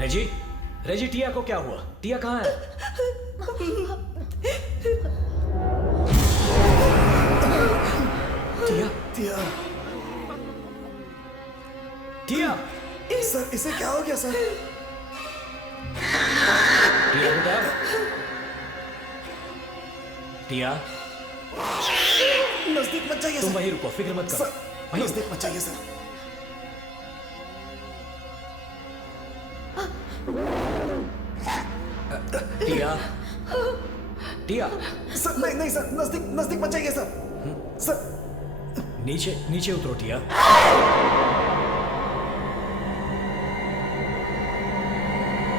रेजी, रेजी, टिया को क्या हुआ? टिया कहाँ है? टिया, टिया, टिया, सर इसे क्या हो गया सर? टिया बेटा, टिया, नजदीक मत जाइए तुम सर। वहीं रुको, फिक्र मत करो। सर नजदीक मत जाइए सर। टिया, टिया, सर नहीं नहीं सर, नजदीक नजदीक मत जाइए सर। सर नीचे नीचे उतरो टिया।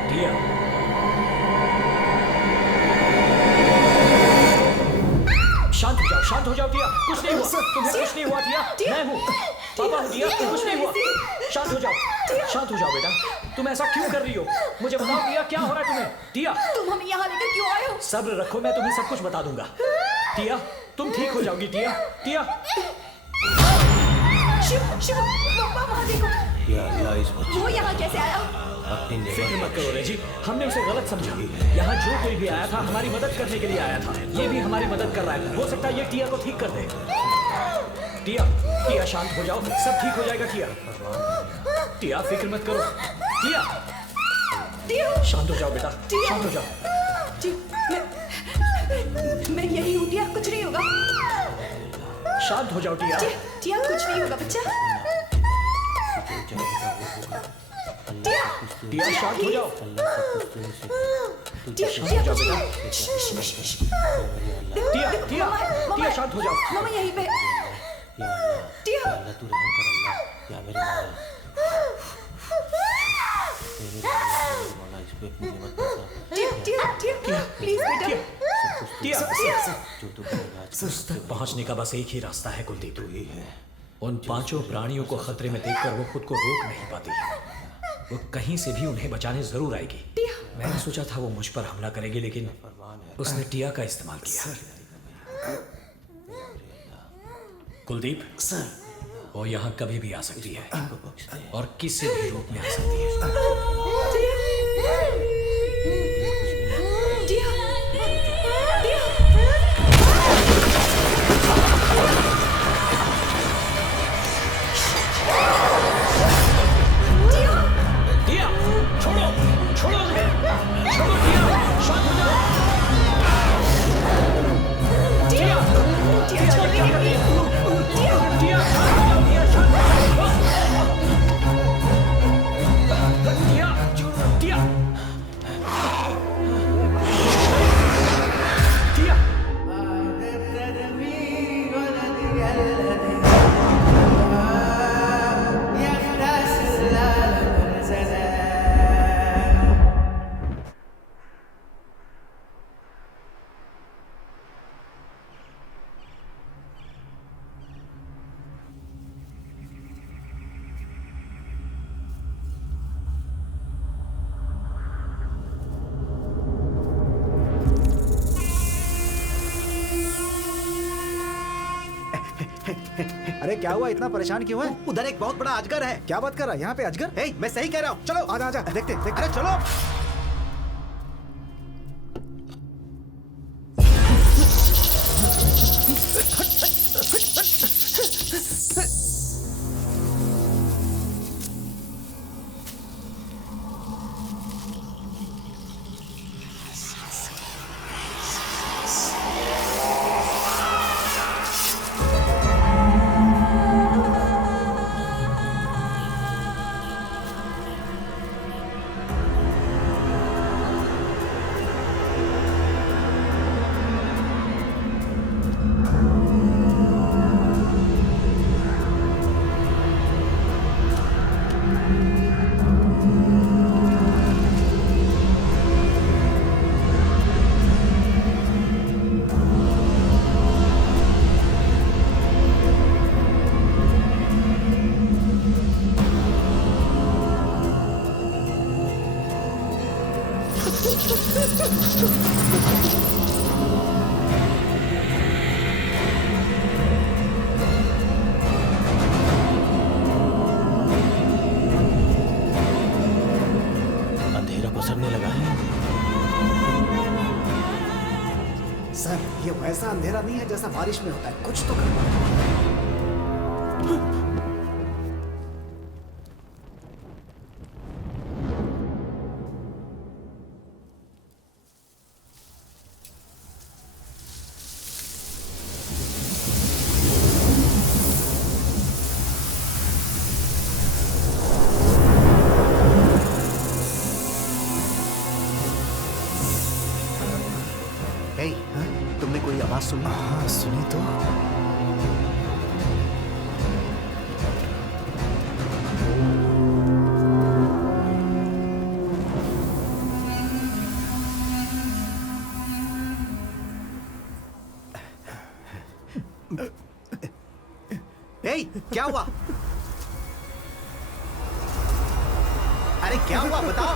टिया, शांत हो जाओ टिया, कुछ नहीं हुआ, तुम्हें कुछ नहीं हुआ टिया, मैं हूँ, पापा हूँ टिया, कुछ नहीं हुआ, शांत हो जाओ बेटा, तुम ऐसा क्यों कर रही हो? मुझे बताओ टिया, क्या हो रहा है तुम्हें? टिया, तुम हमें यहाँ लेकर क्यों आए हो? सब्र रखो, मैं तुम्हें सब कुछ बता दूंगा। टिया, तुम ठीक हो जाओगी टिया, टिया। शिव, शिव, पापा वहाँ देखो। वो यहाँ कैसे आया? फिक्र मत करो रेजी, हमने उसे गलत समझा। यहाँ जो कोई भी आया था हमारी मदद करने के लिए आया था, ये भी हमारी मदद कर रहा है। हो सकता है ये टिया को ठीक कर दे। टिया, टिया शांत हो जाओ, सब ठीक हो जाएगा टिया। टिया फिक्र मत करो, टिया, टिया, शांत हो जाओ बेटा, शांत हो जाओ। मैं यही हूँ टिया, कुछ नहीं होगा। शांत हो जाओ टिया। टिया कुछ नहीं होगा बच्चा। टिया शांत हो जाओ। टिया शांत हो जाओ बेटा। टिया, टिया, टिया शांत हो जाओ। मामा यहीं पे। टिया, तू रहम कर अल्लाह, या मेरे मौला इस पे अपनी नियमत बरसा। टिया, प्लीज बेटा। टिया, जो तू करेगा उस तक पहुंचने का बस एक ही रास्ता है कुलदीप, ही है। उन पांचों प्राणियों को खतरे में देखकर वो खुद को रोक नहीं पाती। वो कहीं से भी उन्हें बचाने जरूर आएगी। मैंने सोचा था वो मुझ पर हमला करेगी, लेकिन उसने टिया का इस्तेमाल किया। कुलदीप सर, वो यहाँ कभी भी आ सकती है और किसी भी रूप में आ सकती है। टिया, छोड़ो, छोड़ो मुझे, छोड़ो टिया, शांत हो जाओ। टिया, टिया, क्या कर रही हो? टिया, शांत हो जाओ, टिया, शांत हो जाओ। टिया, टिया, टिया, अरे क्या हुआ, इतना परेशान क्यों है? उधर एक बहुत बड़ा अजगर है। क्या बात कर रहा है? यहाँ पे अजगर? हे, मैं सही कह रहा हूँ, चलो। आजा आजा, देखते देखते। अरे चलो। अंधेरा पसरने लगा है। सर ये वैसा अंधेरा नहीं है जैसा बारिश में होता है, कुछ तो करना है। hey, तुमने कोई आवाज सुनी? हाँ सुनी तो। hey, क्या हुआ? अरे क्या हुआ बताओ?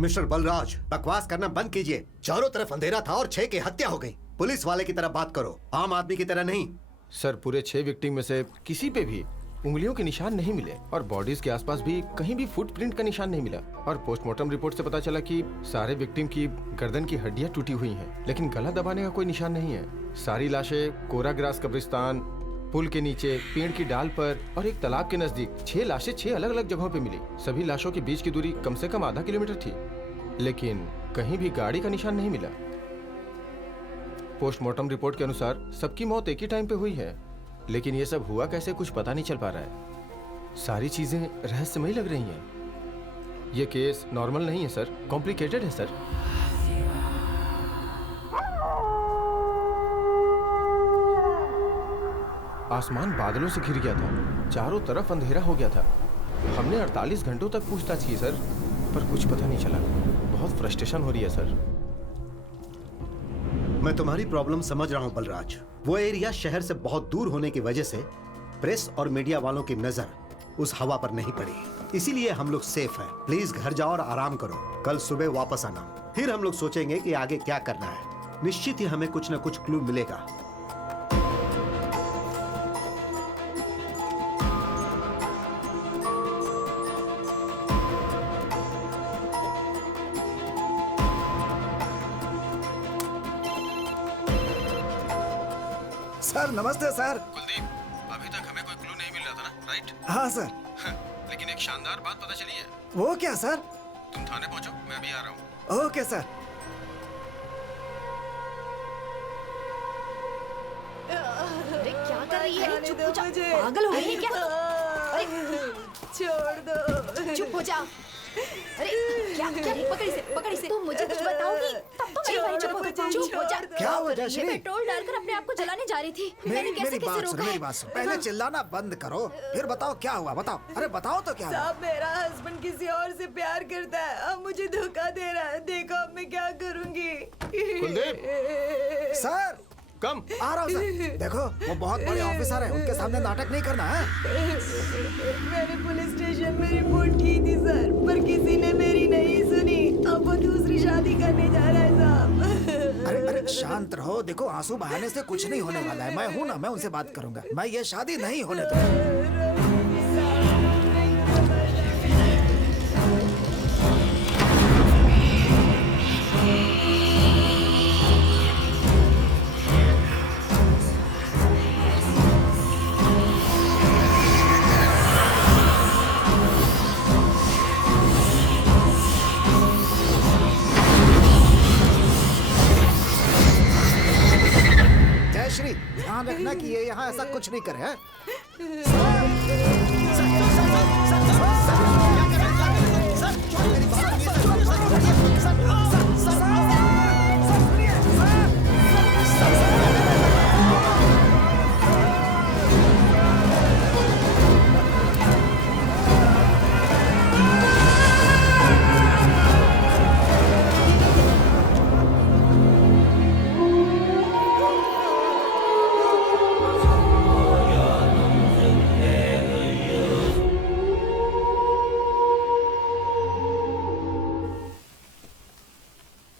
मिस्टर बलराज, बकवास करना बंद कीजिए। चारों तरफ अंधेरा था और 6 की हत्या हो गई। पुलिस वाले की तरह बात करो, आम आदमी की तरह नहीं। सर, पूरे 6 विक्टिम में से किसी पे भी उंगलियों के निशान नहीं मिले और बॉडीज के आसपास भी कहीं भी फुटप्रिंट का निशान नहीं मिला। और पोस्टमार्टम रिपोर्ट से पता चला कि सारे विक्टिम की गर्दन की हड्डियां टूटी हुई हैं, लेकिन गला दबाने का कोई निशान नहीं है। सारी लाशें कोराग्रास कब्रिस्तान, पुल के नीचे, पेड़ की डाल पर और एक तालाब के नजदीक 6 लाशें 6 अलग अलग जगहों पे मिली। सभी लाशों के बीच की दूरी कम से कम आधा किलोमीटर थी, लेकिन कहीं भी गाड़ी का निशान नहीं मिला। पोस्टमार्टम रिपोर्ट के अनुसार सबकी मौत एक ही टाइम पे हुई है, लेकिन ये सब हुआ कैसे कुछ पता नहीं चल पा रहा है। सारी चीजें रहस्यमयी लग रही हैं। ये केस नॉर्मल नहीं है सर, कॉम्प्लिकेटेड है सर। आसमान बादलों से घिर गया था, चारों तरफ अंधेरा हो गया था। हमने 48 घंटों तक पूछताछ की सर, पर कुछ पता नहीं चला। बहुत फ्रस्ट्रेशन हो रही है सर। मैं तुम्हारी प्रॉब्लम समझ रहा हूं बलराज। वो एरिया शहर से बहुत दूर होने की वजह से प्रेस और मीडिया वालों की नजर उस हवा पर नहीं पड़ी, इसीलिए हम लोग सेफ हैं। प्लीज घर जाओ और आराम करो, कल सुबह वापस आना, फिर हम लोग सोचेंगे कि आगे क्या करना है। निश्चित ही हमें कुछ न कुछ क्लू मिलेगा। सर नमस्ते सर। कुलदीप, अभी तक हमें कोई क्लू नहीं मिल रहा था ना? राइट? हाँ सर। लेकिन एक शानदार बात पता चली है। वो क्या सर? तुम थाने पहुंचो, मैं भी आ रहा हूँ। Okay sir. अरे क्या कर रही है? चुप हो जा। पागल हो गई है क्या? अरे छोड़ दो। चुप हो जा। अरे क्या क्या पकड़ इसे। तुम मुझे कुछ बताओगी तब तो मेरी भाई चुप हो जा। क्या हुआ ये जयश्री? पेट्रोल डालकर अपने आप को जलाने जा रही थी। मैंने कैसे मेरी कैसे बात सुन, रोका मेरी है? बात सुन। पहले चिल्लाना बंद करो, फिर बताओ क्या हुआ। बताओ, अरे बताओ तो क्या हुआ। साहब मेरा हस्बैंड किसी और से प्यार करता है, अब मुझे धोखा दे रहा है। देखो अब मैं क्या करूंगी। कुलदीप, सर कम। आ रहा हूँ सर। देखो वो बहुत बड़े ऑफिसर हैं, उनके सामने नाटक नहीं करना है। मैंने पुलिस स्टेशन में रिपोर्ट की थी सर, पर किसी ने मेरी नहीं सुनी। अब वो दूसरी शादी करने जा रहा है साहब। अरे अरे शांत रहो। देखो आंसू बहाने से कुछ नहीं होने वाला है। मैं हूँ ना, मैं उनसे बात करूंगा। मैं ये शादी नहीं होने दूंगा। जयश्री ध्यान रखना कि ये यहाँ ऐसा कुछ नहीं करे। हैं?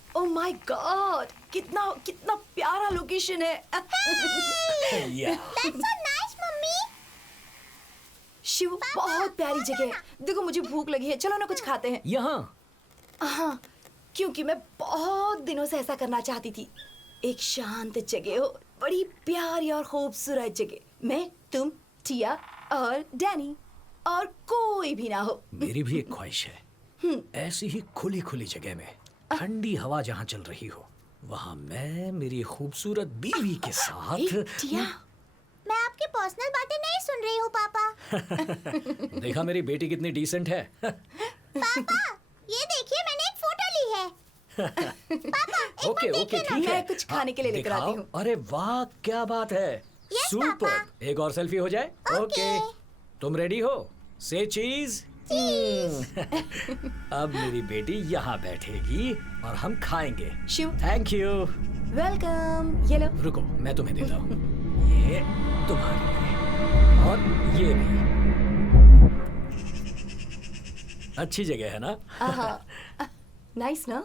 ओह माय गॉड, कितना कितना प्यारा लोकेशन है। शिव बहुत प्यारी जगह है। देखो मुझे भूख लगी है, चलो ना कुछ खाते हैं। यहाँ हाँ, क्योंकि मैं बहुत दिनों से ऐसा करना चाहती थी। एक शांत जगह हो, बड़ी प्यारी और खूबसूरत जगह। मैं, तुम, टिया और डैनी, और कोई भी ना हो। मेरी भी एक ख्वाहिश है, ऐसी ही खुली खुली जगह में ठंडी हवा जहाँ चल रही हो, वहाँ मैं मेरी खूबसूरत बीवी के साथ। टिया, मैं आपकी पर्सनल बातें नहीं सुन रही हूँ पापा। देखा मेरी बेटी कितनी डिसेंट है। पापा ये देखिए मैंने एक फोटो ली है। पापा एक ओके बार ओके देखिए ना। ठीक है। मैं कुछ खाने के लिए लेकर आती दिखाओ। हूँ। अरे वाह क्या बात है। Yes, super. पापा। एक और सेल्फी हो जाए। ओके तुम रेडी हो? से चीज। अब मेरी बेटी यहाँ बैठेगी और हम खाएंगे। Shiv, thank you. वेलकम। ये लो। रुको मैं तुम्हें देता हूँ, ये तुम्हारे लिए और ये भी। अच्छी जगह है ना? नाइस ना?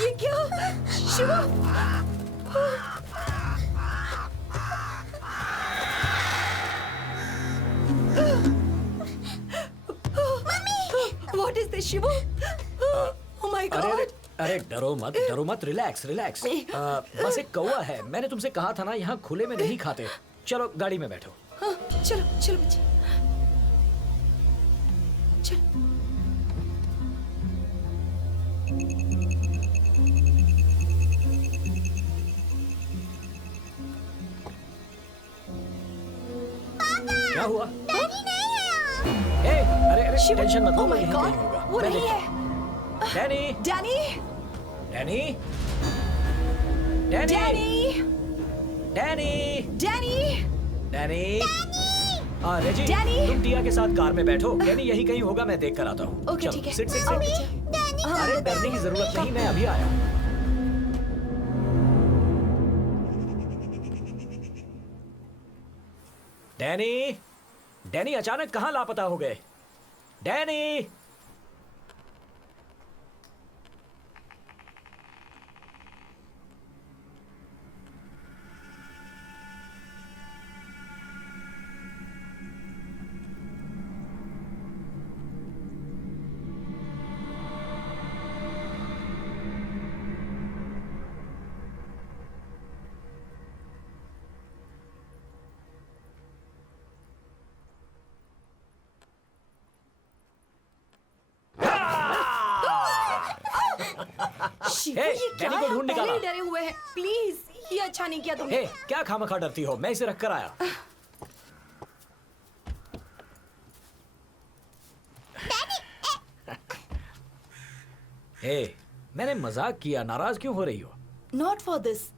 ये क्या? Shiv, What is this, Shivu? Oh my अरे अरे God! अरे डरो मत, रिलैक्स रिलैक्स। बस एक कौवा है, मैंने तुमसे कहा था ना यहाँ खुले में नहीं खाते। चलो गाड़ी में बैठो। हाँ, चलो चलो बच्चे, चलो। क्या हुआ? डैडी नहीं है यहाँ। अरे अरे शिव, टेंशन मत लो, oh my यहीं God, कहीं होगा। वो मैं नहीं देखता है। हूँ। Danny Danny, Danny Danny Danny, Danny Danny, Danny. Reji Danny. तुम टिया के साथ कार में बैठो, डैनी यहीं कहीं होगा, मैं देख कर आता हूँ। ओके चलो, ठीक है। Sit sit sit. डैनी अरे डरने की जरूरत नहीं, मैं अभी आया। डैनी डैनी अचानक कहाँ लापता हो गए? डैनी शिवू, हे, ये क्या डैनी को है? ढूंढ हम पहले ही निकाला। डरे हुए हैं। प्लीज, ये अच्छा नहीं किया तुमने। हे, क्या खामखा डरती हो? मैं इसे रख कर आया। हे, मैंने मजाक किया, नाराज क्यों हो रही हो? Not for this.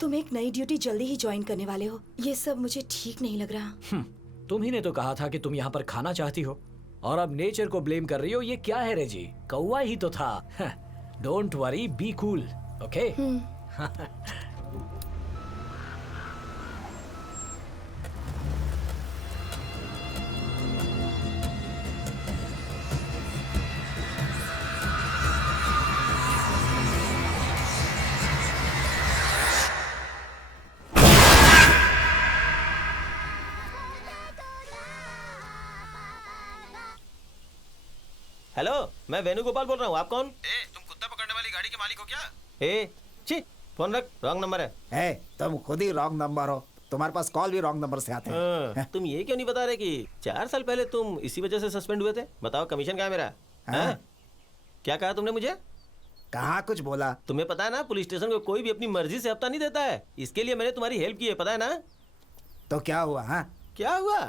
तुम एक नई ड्यूटी जल्दी ही ज्वाइन करने वाले हो। ये सब मुझे ठीक नहीं लग रहा। तुम ही ने तो कहा था कि तुम यहाँ पर खाना चाहती हो, और अब नेचर को ब्लेम कर रही हो। ये क्या है रेजी? कौवा ही तो था। Don't worry, be cool, okay? Hello, मैं वेणुगोपाल बोल रहा हूँ। आप कौन? तुम कुत्ता पकड़ने वाली गाड़ी के मालिक हो क्या? छी, फोन रख, रॉन्ग नंबर है। है तुम खुद ही रॉन्ग नंबर हो। तुम्हारे पास कॉल भी रॉन्ग नंबर से आते हैं। तुम ये क्यों नहीं बता रहे कि 4 साल पहले तुम इसी वजह से सस्पेंड हुए थे? बताओ, कमीशन कहाँ है मेरा? हैं? क्या कहा तुमने मुझे? कहाँ कुछ बोला? तुम्हें पता है ना, पुलिस स्टेशन को कोई भी अपनी मर्जी से हफ्ता नहीं देता है। इसके लिए मैंने तुम्हारी हेल्प की है, पता है ना? तो क्या हुआ? हाँ, क्या हुआ?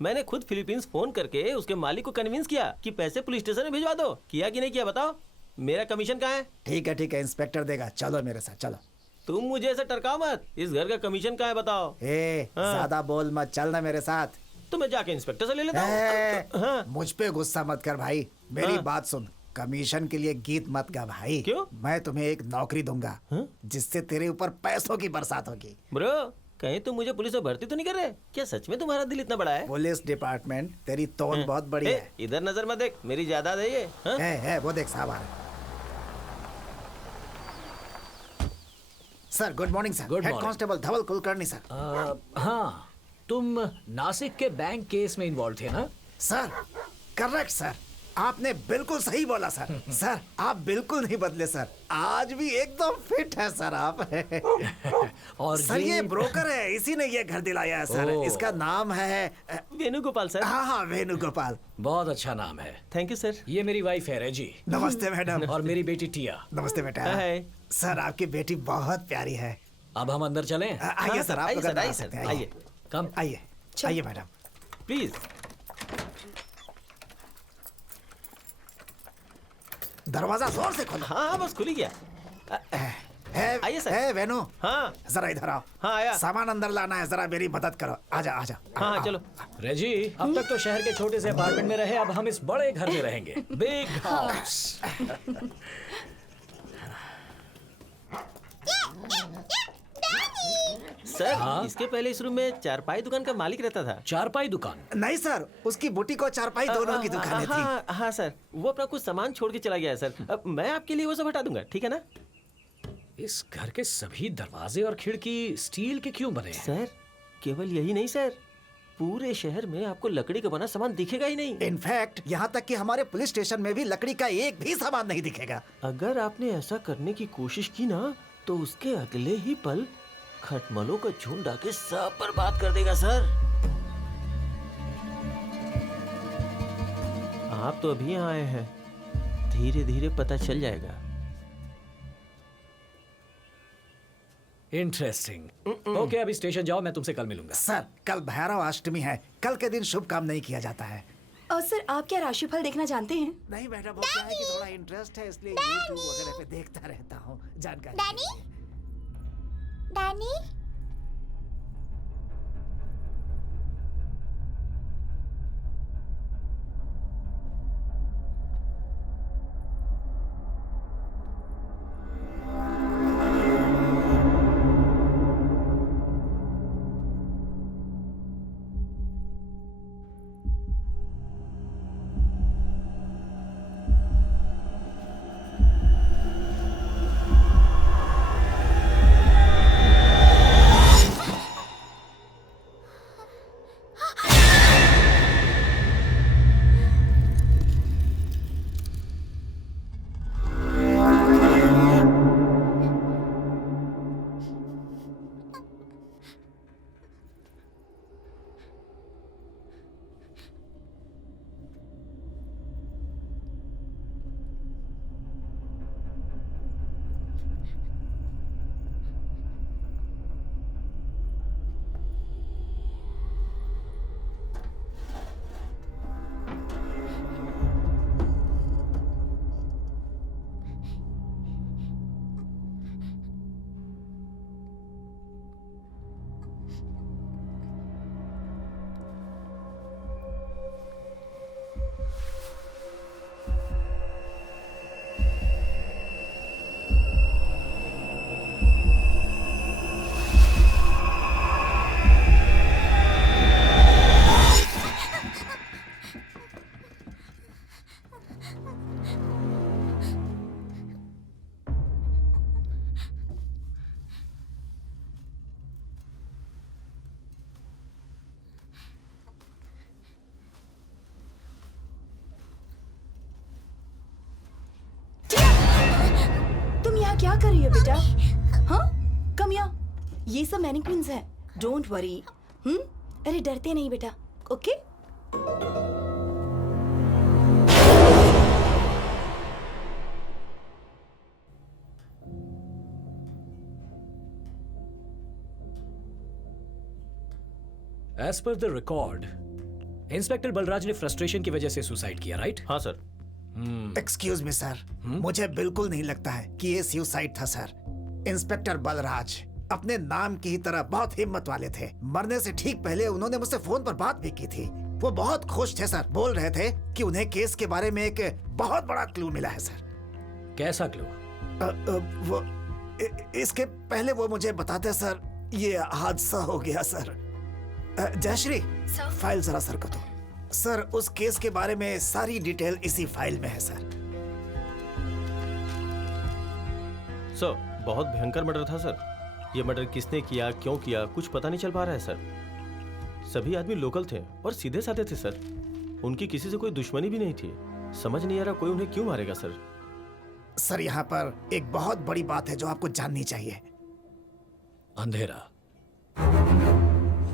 मैंने खुद फिलीपींस फोन करके उसके मालिक को कन्विंस किया कि पैसे पुलिस स्टेशन में भिजवा दो। किया कि नहीं किया बताओ? मेरा कमीशन कहाँ है? ठीक है, इंस्पेक्टर देगा। चलो मेरे साथ, चलो। तुम मुझे ऐसे टरकाओ मत। इस घर का कमीशन कहाँ है बताओ? हाँ। ज्यादा बोल मत, चलना मेरे साथ। तो मैं जाके इंस्पेक्टर से ले लेता हूँ। हाँ। मुझ पे गुस्सा मत कर भाई। मेरी हाँ। बात सुन। कमीशन के लिए गीत मत गा भाई। क्यों? मैं तुम्हें एक नौकरी दूंगा जिससे तेरे ऊपर पैसों की बरसात होगी। ब्रो, कहीं तुम मुझे पुलिस में भर्ती तो नहीं कर रहे? क्या सच में तुम्हारा दिल इतना बड़ा है? पुलिस डिपार्टमेंट, तेरी तोन बहुत बड़ी है। इधर नजर मत देख, मेरी जायदाद है ये। हाँ? है, वो देख साहब आ रहे हैं। Sir, good morning sir. Good head morning. Constable Dhaval Kulkarni sir. हाँ, तुम नासिक के बैंक केस में इन्वॉल्व थे ना? Sir, correct sir. आपने बिल्कुल सही बोला सर। सर, आप बिल्कुल नहीं बदले सर। आज भी एकदम फिट है सर आप। और सर, ये ब्रोकर है, इसी ने ये घर दिलाया है सर। ओह। इसका नाम है वेणुगोपाल सर। हाँ, वेणुगोपाल। बहुत अच्छा नाम है। Thank you sir. ये मेरी वाइफ है रेजी, नमस्ते मैडम। और मेरी बेटी टिया। नमस्ते बेटा। हाय। सर, आपकी बेटी बहुत प्यारी है। अब हम अंदर चलें? आइए सर, आप आइए लोग सर, अंदर आ आइए सकते सर, हैं। आइए। कम। आइए, आइए मैडम। प्लीज। दरवाजा जोर से खोलो। हाँ, बस खुल ही गया। आइए सर। है वेणु, हाँ जरा इधर आओ। हाँ, आया। सामान अंदर लाना है, जरा मेरी मदद करो। आजा, आजा। हाँ, आओ। चलो। रेजी, अब तक तो शहर के छोटे से अपार्टमेंट में रहे, अब हम इस बड़े घर में रहेंगे। Big house. सर, इसके पहले इस रूम में चारपाई दुकान का मालिक रहता था। चारपाई दुकान? नहीं सर, उसकी बुटीक और चारपाई दोनों की दुकानें थी। हाँ, हाँ सर, वो अपना कुछ सामान छोड़ के चला गया है सर। अब मैं आपके लिए वो सब हटा दूंगा, ठीक है ना? इस घर के सभी दरवाजे और खिड़की स्टील के क्यों बने हैं? सर, केवल यही नहीं सर, पूरे शहर में आपको लकड़ी का बना सामान दिखेगा ही नहीं। इनफैक्ट यहाँ तक कि हमारे पुलिस स्टेशन में भी लकड़ी का एक भी सामान नहीं दिखेगा। अगर आपने ऐसा करने की कोशिश की ना, तो उसके अगले ही पल खटमलों का झुंड आके सब बर्बाद कर देगा सर। आप तो अभी आए हैं, धीरे धीरे पता चल जाएगा। इंटरेस्टिंग। ओके, अभी स्टेशन जाओ, मैं तुमसे कल मिलूंगा। सर, कल भैरव अष्टमी है। कल के दिन शुभ काम नहीं किया जाता है। और सर, आप क्या राशिफल देखना जानते हैं? नहीं मैडम, वो क्या है कि थोड़ा इंटरेस्ट है, इसलिए यूट्यूब वगैरह पे देखता रहता हूँ जानकारी। डैनी, डैनी, क्या कर रही हो बेटा? हाँ, कम या ये सब मैनिक्विन्स हैं। Don't worry. अरे डरते नहीं बेटा, okay? As per the record, inspector Balraj ने फ्रस्ट्रेशन की वजह से सुसाइड किया, राइट? हाँ सर। एक्सक्यूज मी सर, मुझे बिल्कुल नहीं लगता है कि ये सुसाइड था सर। इंस्पेक्टर बलराज अपने नाम की ही तरह बहुत हिम्मत वाले थे। मरने से ठीक पहले उन्होंने मुझसे फोन पर बात भी की थी। वो बहुत खुश थे सर, बोल रहे थे कि उन्हें केस के बारे में एक बहुत बड़ा क्लू मिला है सर। कैसा क्लू? वो इसके पहले वो मुझे बताते सर, ये हादसा हो गया सर। जयश्री, फाइल जरा सर को दो। सर, उस केस के बारे में सारी डिटेल इसी फाइल में है सर। सर, बहुत भयंकर मर्डर था सर। ये मर्डर किसने किया, क्यों किया, कुछ पता नहीं चल पा रहा है सर। सभी आदमी लोकल थे और सीधे साधे थे सर। उनकी किसी से कोई दुश्मनी भी नहीं थी। समझ नहीं आ रहा कोई उन्हें क्यों मारेगा सर। सर, यहाँ पर एक बहुत बड़ी बात है जो आपको जाननी चाहिए। अंधेरा।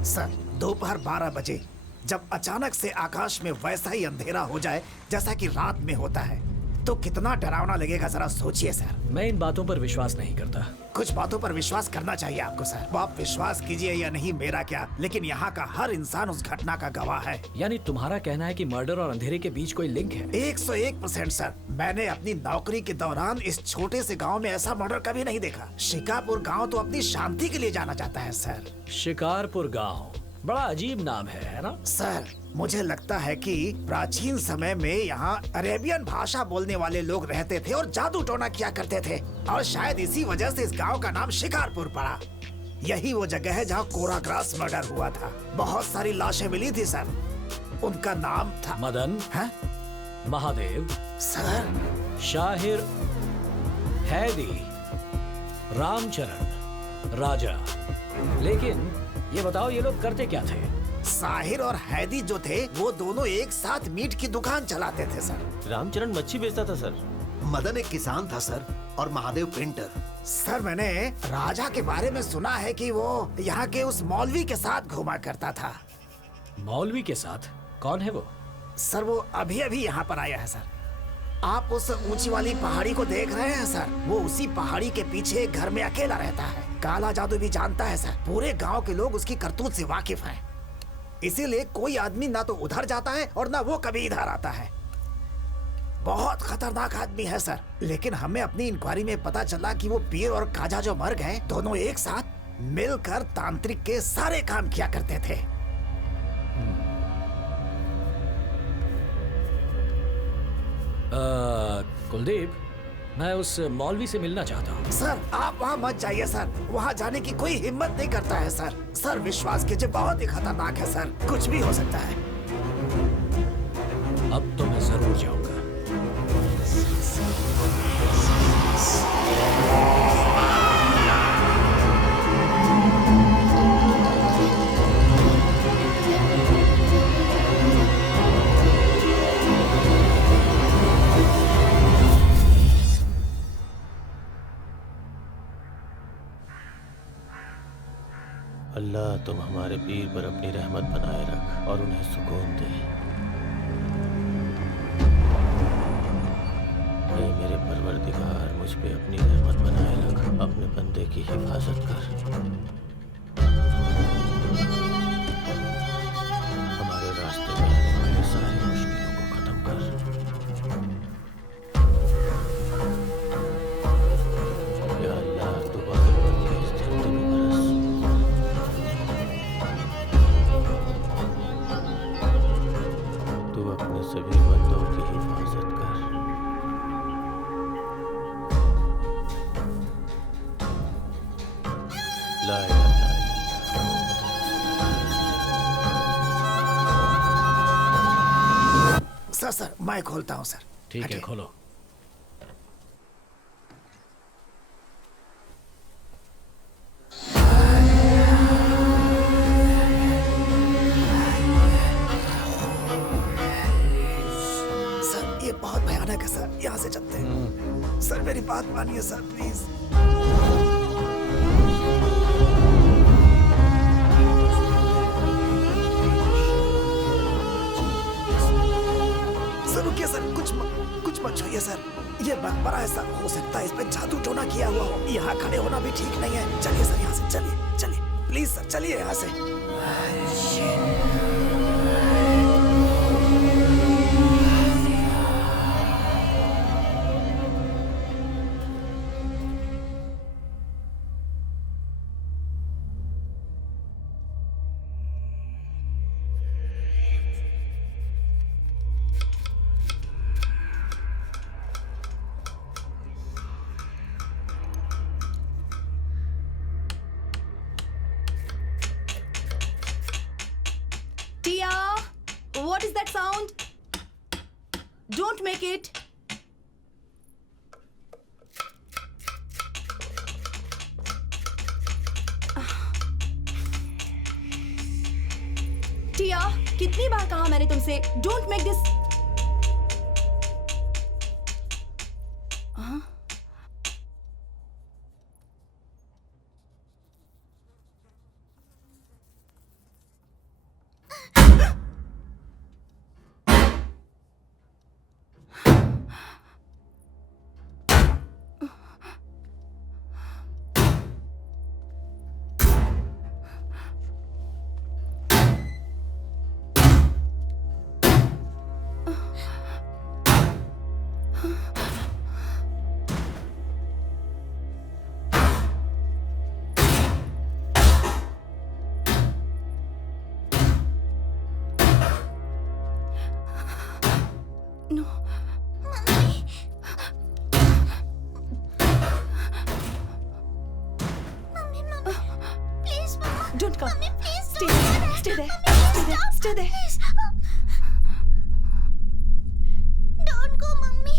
सर, दोपहर 12 बजे जब अचानक से आकाश में वैसा ही अंधेरा हो जाए जैसा कि रात में होता है, तो कितना डरावना लगेगा जरा सोचिए सर। मैं इन बातों पर विश्वास नहीं करता। कुछ बातों पर विश्वास करना चाहिए आपको सर। वो आप विश्वास कीजिए या नहीं, मेरा क्या, लेकिन यहाँ का हर इंसान उस घटना का गवाह है। यानी तुम्हारा कहना है कि मर्डर और अंधेरे के बीच कोई लिंक है? 101% सर। मैंने अपनी नौकरी के दौरान इस छोटे से गांव में ऐसा मर्डर कभी नहीं देखा। शिकारपुर गांव तो अपनी शांति के लिए जाना जाता है सर। शिकारपुर गांव, बड़ा अजीब नाम है ना? सर, मुझे लगता है कि प्राचीन समय में यहाँ अरेबियन भाषा बोलने वाले लोग रहते थे और जादू टोना किया करते थे, और शायद इसी वजह से इस गांव का नाम शिकारपुर पड़ा। यही वो जगह है जहाँ कोराग्रास मर्डर हुआ था। बहुत सारी लाशें मिली थी सर। उनका नाम था मदन, है? महादेव, सर, शाहिर, हैदी, रामचरण, राजा। लेकिन ये बताओ, ये लोग करते क्या थे? साहिर और हैदी जो थे वो दोनों एक साथ मीट की दुकान चलाते थे सर। रामचरण मच्छी बेचता था सर। मदन एक किसान था सर, और महादेव पेंटर। सर, मैंने राजा के बारे में सुना है कि वो यहाँ के उस मौलवी के साथ घूमा करता था। मौलवी के साथ? कौन है वो? सर, वो अभी अभी यहाँ पर आया है सर। आप उस ऊंची वाली पहाड़ी को देख रहे हैं सर? वो उसी पहाड़ी के पीछे एक घर में अकेला रहता है। काला जादू भी जानता है सर। पूरे गांव के लोग उसकी करतूत से वाकिफ हैं। इसीलिए कोई आदमी ना तो उधर जाता है और ना वो कभी इधर आता है। बहुत खतरनाक आदमी है सर। लेकिन हमें अपनी इंक्वायरी में पता चला कि वो पीर और काजा जो मर गए, दोनों एक साथ मिलकर तांत्रिक के सारे काम किया करते थे। कुलदीप, मैं उस मौलवी से मिलना चाहता हूँ। सर, आप वहाँ मत जाइए सर। वहाँ जाने की कोई हिम्मत नहीं करता है सर। सर, विश्वास कीजिए, बहुत ही खतरनाक है सर। कुछ भी हो सकता है। अब तो मैं जरूर जाऊंगा। अल्लाह, तुम हमारे पीर पर अपनी रहमत बनाए रख और उन्हें सुकून दे। हे मेरे परवरदिगार, मुझ पे अपनी रहमत बनाए रख, अपने बंदे की हिफाजत कर। हमारे रास्ते में आने वाली सारी मुश्किलों को खत्म कर। या अल्लाह, तू बादल बन के इस धरती पे बरस। तू अपने सभी बंदों की हिफाजत कर। ला इलाहा इल्लल्लाह। सर, मैं खोलता हूँ सर। ठीक है, हटिए। खोलो। सर, ये बहुत भयानक है सर। यहाँ से चलते हैं। सर मेरी बात मानिए सर प्लीज। सर रुकिए सर, कुछ मत छूइए सर। ये मकबरा है सर, हो सकता है इस पे जादू टोना किया हुआ हो। यहाँ खड़े होना भी ठीक नहीं है। चलिए सर यहाँ से, चलिए प्लीज सर, चलिए यहाँ से। Tia, what is that sound? Don't make it. टिया, कितनी बार कहा मैंने तुमसे don't make this. Don't come. Mommy, please Stay don't there. do that. Stay there. Mommy, Stay there. stop. Stay there. Please. Don't go, Mummy.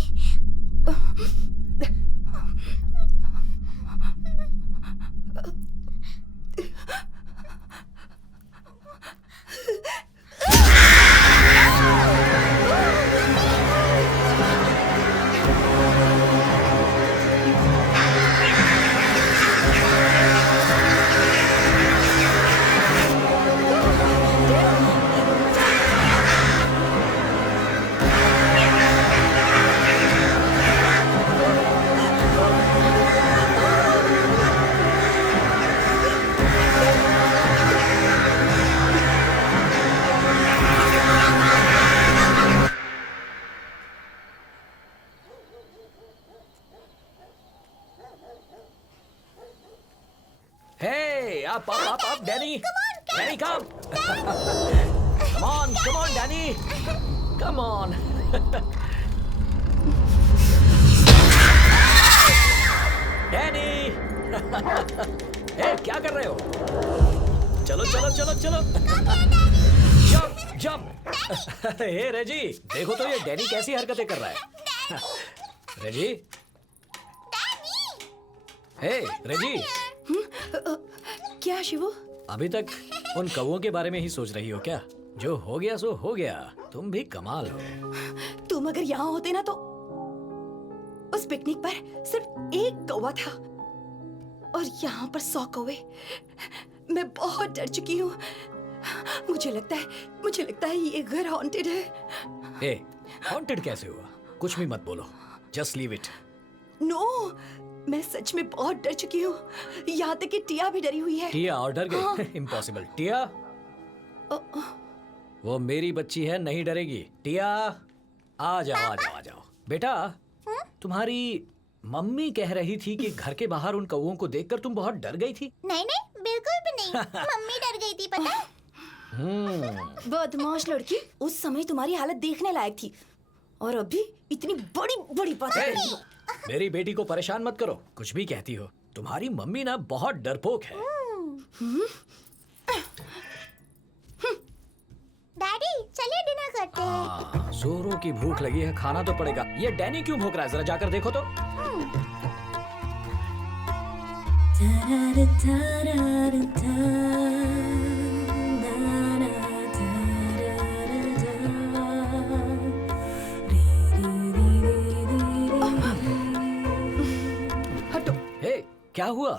Hey, up, Danny. Danny, come. Come on, Danny. Come on. Danny. Hey, क्या कर रहे हो? चलो। Jump. हे रेजी, देखो तो ये Danny कैसी हरकतें कर रहा है। रेजी। हे रेजी। क्या शिवू? अभी तक उन कौवों के बारे में ही सोच रही हो क्या? जो हो गया सो हो गया। तुम भी कमाल हो। तुम अगर यहाँ होते ना तो उस पिकनिक पर सिर्फ एक कौवा था और यहाँ पर 100 कौवे। मैं बहुत डर चुकी हूँ। मुझे लगता है ये घर हॉन्टेड है। ए, हॉन्टेड कैसे हुआ? कुछ भी मत बोलो। Just leave it. नो, मैं सच में बहुत डर चुकी हूँ। यहाँ तक कि टिया भी डरी हुई है। टिया और डर गई? इम्पॉसिबल। टिया, वो मेरी बच्ची है, नहीं डरेगी। टिया, आ जाओ। बेटा, तुम्हारी मम्मी कह रही थी कि घर के बाहर उन कौवों को देखकर तुम बहुत डर गई थी। नहीं, बिल्कुल भी नहीं। मम्मी डर गई थी, पता है? बदमाश लड़की, उस समय तुम्हारी हालत देखने लायक थी और अभी इतनी बड़ी बातें कर रही हो। मेरी बेटी को परेशान मत करो। कुछ भी कहती हो। तुम्हारी मम्मी ना बहुत डरपोक है। डैडी, चलिए डिनर करते हैं। जोरों की भूख लगी है, खाना तो पड़ेगा। ये डैनी क्यों भूख रहा है? जरा जाकर देखो तो। क्या हुआ?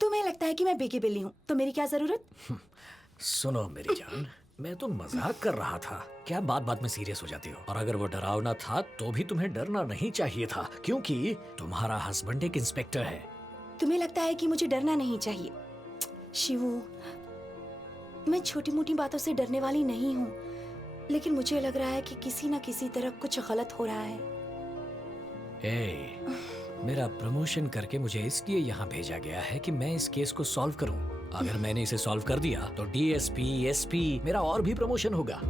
तुम्हें लगता है कि मैं बेगी बिल्ली हूँ, तो मेरी क्या जरूरत? सुनो मेरी जान, मैं तो मजाक कर रहा था। क्या बात बात में सीरियस हो जाती हो? और अगर वो डरावना था तो भी तुम्हें डरना नहीं चाहिए था, क्योंकि तुम्हारा हस्बैंड एक इंस्पेक्टर है। तुम्हें लगता है कि मुझे डरना नहीं चाहिए? शिवू, मैं छोटी मोटी बातों से डरने वाली नहीं हूँ, लेकिन मुझे लग रहा है कि किसी न किसी तरफ कुछ गलत हो रहा है। मेरा प्रमोशन करके मुझे इसलिए यहाँ भेजा गया है कि मैं इस केस को सॉल्व करूँ। अगर मैंने इसे सॉल्व कर दिया तो डीएसपी, एसपी, मेरा और भी प्रमोशन होगा।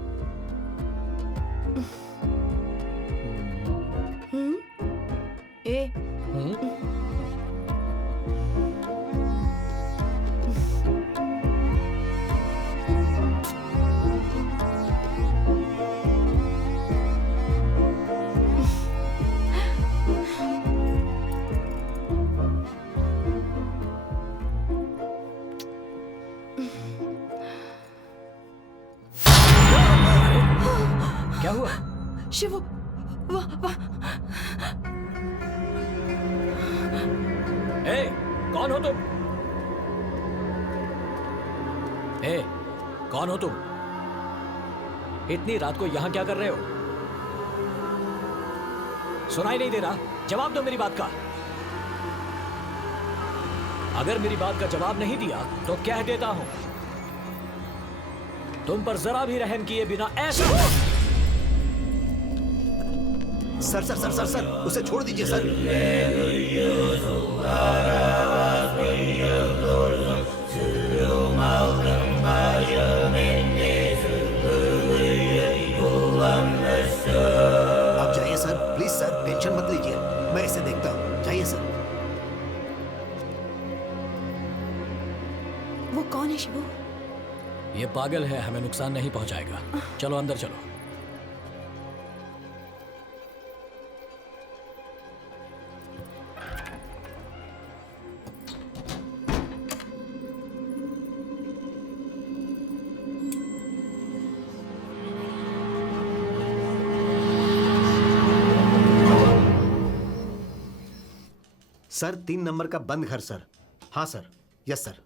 क्या हुआ? शिवू, कौन हो तुम? कौन हो तुम? इतनी रात को यहाँ क्या कर रहे हो? सुनाई नहीं दे रहा? जवाब दो मेरी बात का। अगर मेरी बात का जवाब नहीं दिया तो कह देता हूं, तुम पर जरा भी रहम किए बिना ऐसा। Sir sir sir sir sir उसे छोड़ दीजिए सर। आप जाइए सर, प्लीज सर, टेंशन मत लीजिए, मैं इसे देखता हूँ। जाइए सर। वो कौन है शिवू? ये पागल है, हमें नुकसान नहीं पहुंचाएगा। चलो अंदर चलो। सर 3 नंबर का बंद घर सर। हाँ सर, यस सर।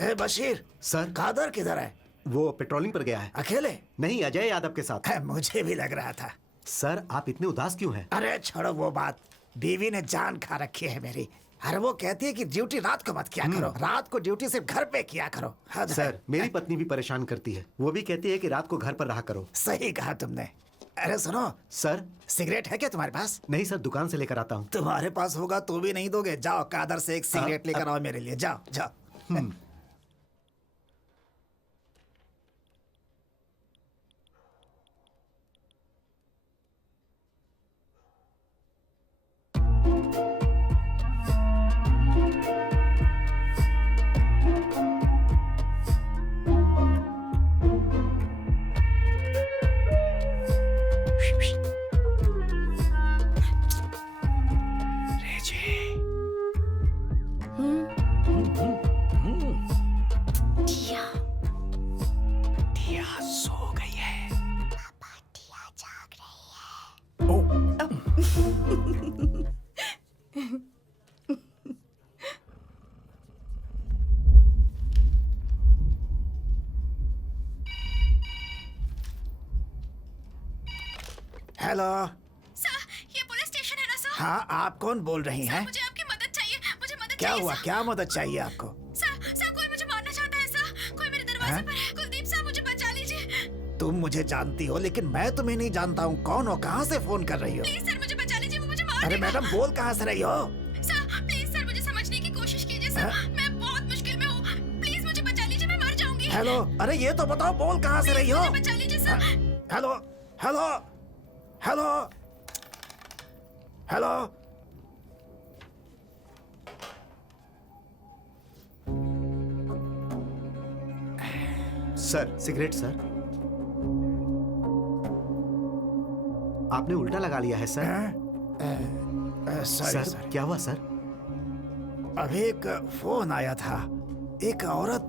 ए बशीर, सर कादर किधर है? वो पेट्रोलिंग पर गया है। अकेले? नहीं, अजय यादव के साथ। मुझे भी लग रहा था। सर आप इतने उदास क्यों हैं? अरे छोड़ो वो बात, बीवी ने जान खा रखी है मेरी। अरे वो कहती है कि ड्यूटी रात को मत किया करो, रात को ड्यूटी सिर्फ घर पे किया करो। सर मेरी पत्नी भी परेशान करती है, वो भी कहती है कि रात को घर पर रहा करो। सही कहा तुमने। अरे सुनो सर, सिगरेट है क्या तुम्हारे पास? नहीं सर, दुकान से लेकर आता हूँ। तुम्हारे पास होगा तो भी नहीं दोगे? जाओ कादर से एक सिगरेट लेकर आओ मेरे लिए, जाओ जाओ। हेलो सर, ये पुलिस स्टेशन है ना सर? हाँ, आप कौन बोल रही हैं? मुझे आपकी मदद चाहिए, मुझे मदद क्या चाहिए हुआ? सर। क्या मदद चाहिए आपको? सर कोई मुझे मारना चाहता है सर, कोई मेरे दरवाजे पर है। कुलदीप सर मुझे बचा लीजिए। तुम मुझे जानती हो लेकिन मैं तुम्हें नहीं जानता हूँ। कौन हो? कहाँ से फोन कर रही हो? प्लीज सर मुझे बचा लीजिए, वो मुझे मार अरे देगा। मैडम, बोल कहाँ से रही हो? सर प्लीज सर मुझे समझने की कोशिश कीजिए सर, मैं बहुत मुश्किल में हूँ। प्लीज मुझे बचा लीजिए, मैं मर जाऊंगी। हेलो, अरे ये तो बताओ, बोल कहाँ से रही हो? मुझे बचा लीजिए sir. Hello hello hello hello. Sir cigarette sir. आपने उल्टा लगा लिया है सर। सॉरी सर क्या हुआ सर? अभी एक फोन आया था। एक औरत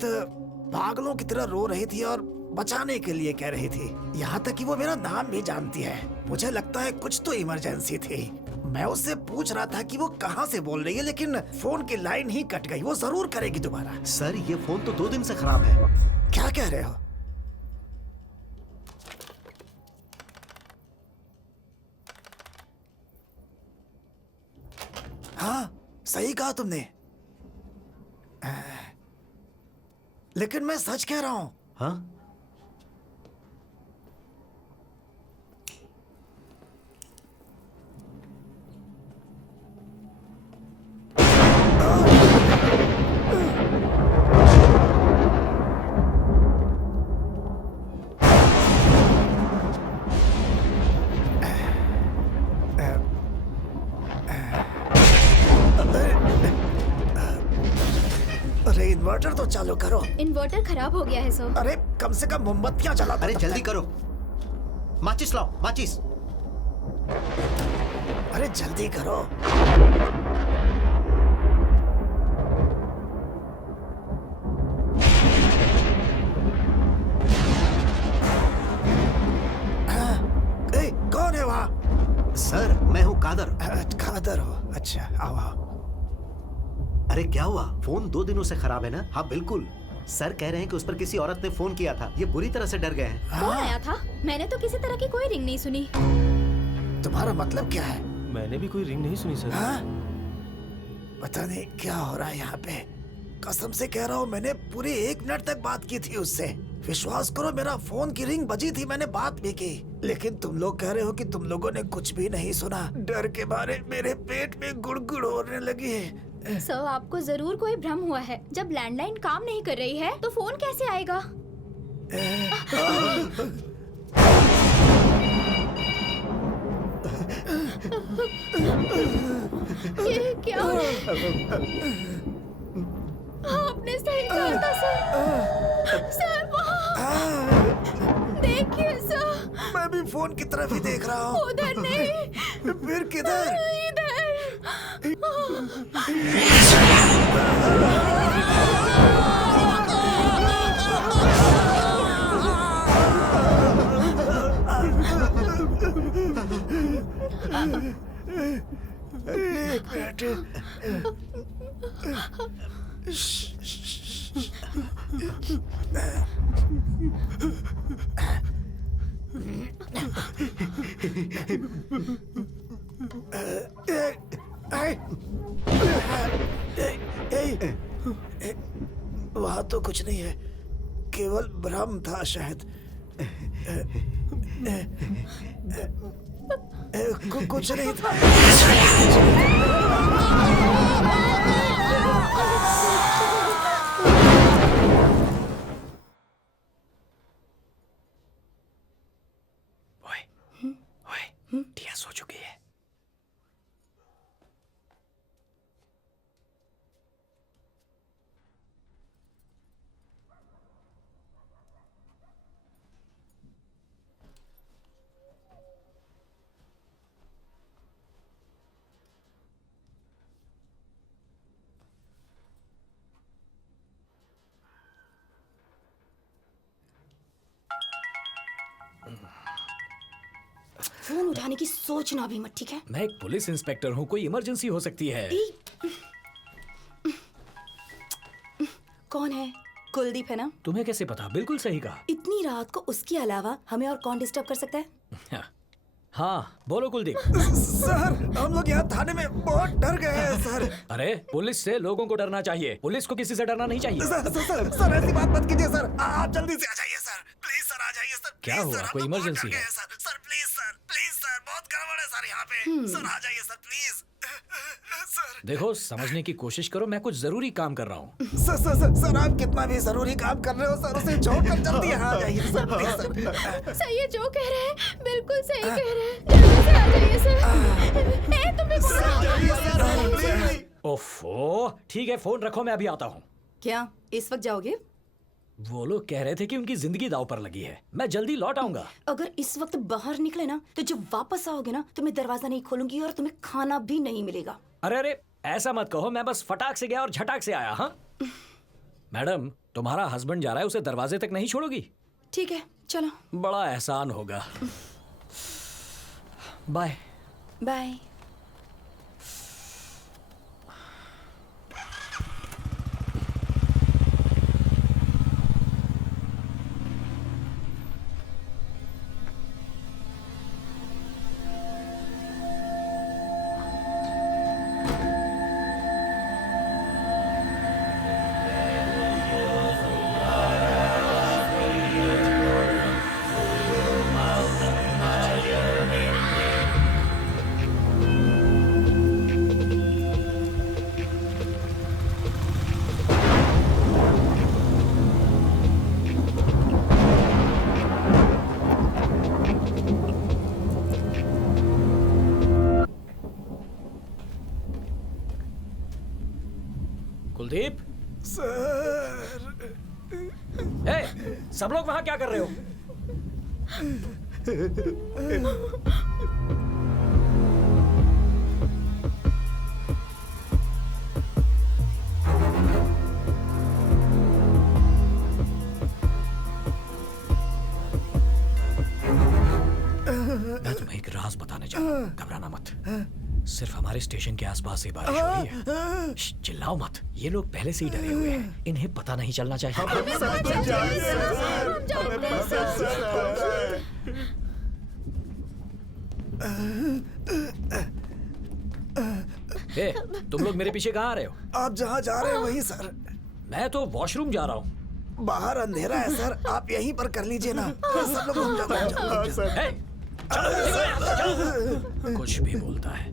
पागलों की तरह रो रही थी और बचाने के लिए कह रही थी। यहाँ तक कि वो मेरा नाम भी जानती है। मुझे लगता है कुछ तो इमरजेंसी थी। मैं उससे पूछ रहा था कि वो कहाँ से बोल रही है, लेकिन फोन की लाइन ही कट गई। वो जरूर करेगी दोबारा। सर ये फोन तो 2 दिन से खराब है। क्या कह रहे हो? हाँ, सही कहा तुमने। लेकिन मैं सच कह रहा हूँ। हाँ अरे इन्वर्टर तो चालू करो। इन्वर्टर खराब हो गया है सर। अरे कम से कम मोमबत्तियां जला दो अरे तब जल्दी तक। करो, माचिस लाओ, माचिस। अरे जल्दी करो। ए, कौन है वहाँ? सर मैं हूँ कादर। खादर हो? अच्छा, आओ आओ। अरे क्या हुआ? फोन 2 दिनों से खराब है ना? हाँ बिल्कुल। सर कह रहे हैं कि उस पर किसी औरत ने फोन किया था। ये बुरी तरह से डर गए हैं। कौन आया था? मैंने तो किसी तरह की कोई रिंग नहीं सुनी। तुम्हारा मतलब क्या है? मैंने भी कोई रिंग नहीं सुनी सर। हाँ? पता नहीं क्या हो रहा है यहाँ पे। कसम से कह रहा हूँ, मैंने पूरे 1 मिनट तक बात की थी उससे। विश्वास करो, मेरा फोन की रिंग बजी थी, मैंने बात भी की। लेकिन तुम लोग कह रहे हो कि तुम लोगों ने कुछ भी नहीं सुना। डर के मारे मेरे पेट में गुड़गुड़ होने लगी है। सर आपको जरूर कोई भ्रम हुआ है। जब लैंडलाइन काम नहीं कर रही है तो फोन कैसे आएगा? ये क्या? आपने सही कहा था सर। सर वहाँ देखिए सर। मैं भी फोन की तरफ ही देख रहा हूँ। उधर नहीं, फिर किधर? इधर। एक मिनट। वहाँ तो कुछ नहीं है, केवल भ्रम था शायद। कुछ नहीं था। ओए, टिया सो चुकी है। फोन उठाने की सोचना भी मत, ठीक है? मैं एक पुलिस इंस्पेक्टर हूँ, कोई इमरजेंसी हो सकती है। कौन है? कुलदीप है ना? तुम्हें कैसे पता? बिल्कुल सही कहा। इतनी रात को उसके अलावा हमें और कौन डिस्टर्ब कर सकता है? हाँ बोलो कुलदीप। सर, हम लोग यहाँ थाने में बहुत डर गए हैं सर। अरे पुलिस से लोगों को डरना चाहिए, पुलिस को किसी से डरना नहीं चाहिए। सर ऐसी बात मत कीजिए सर। आप जल्दी से आ जाइए सर, प्लीज सर, आ जाइए सर। क्या हुआ? कोई इमरजेंसी है? सर प्लीज सर, बहुत गड़बड़ है सर यहाँ पे। सर आ जाइए सर, प्लीज सर। देखो समझने की कोशिश करो, मैं कुछ जरूरी काम कर रहा हूँ। सर आप कितना भी जरूरी काम कर रहे हो सर, उसे छोड़कर जल्दी यहाँ आ जाइए सर, प्लीज सर। सर ये जो कह रहे हैं बिल्कुल सही कह रहे हैं। जल्दी से आ जाइए सर। ए तुम भी बोलो। ओफो, ठीक है फोन रखो, मैं अभी आता हूँ। क्या इस वक्त जाओगे? वो लोग कह रहे थे कि उनकी जिंदगी दांव पर लगी है, मैं जल्दी लौट आऊंगा। अगर इस वक्त बाहर निकले ना तो जब वापस आओगे ना तो मैं दरवाजा नहीं खोलूंगी और तुम्हें खाना भी नहीं मिलेगा। अरे अरे ऐसा मत कहो, मैं बस फटाक से गया और झटाक से आया। हाँ मैडम, तुम्हारा हस्बैंड जा रहा है, उसे दरवाजे तक नहीं छोड़ोगी? ठीक है चलो। बड़ा एहसान होगा। बाय। बाय। कुलदीप, सर। सब लोग वहां क्या कर रहे हो? मैं तुम्हें एक राज बताने जा रहा हूं, घबराना मत। सिर्फ हमारे स्टेशन के आसपास ही बारिश हो रही है। चिल्लाओ मत, ये लोग पहले से ही डरे हुए हैं, इन्हें पता नहीं चलना चाहिए। तुम लोग मेरे पीछे कहाँ आ रहे हो? आप जहाँ जा रहे हैं वहीं सर। मैं तो वॉशरूम जा रहा हूँ। बाहर अंधेरा है सर, आप यहीं पर कर लीजिए ना। सब लोग घूम जाते हैं। कुछ भी बोलता है।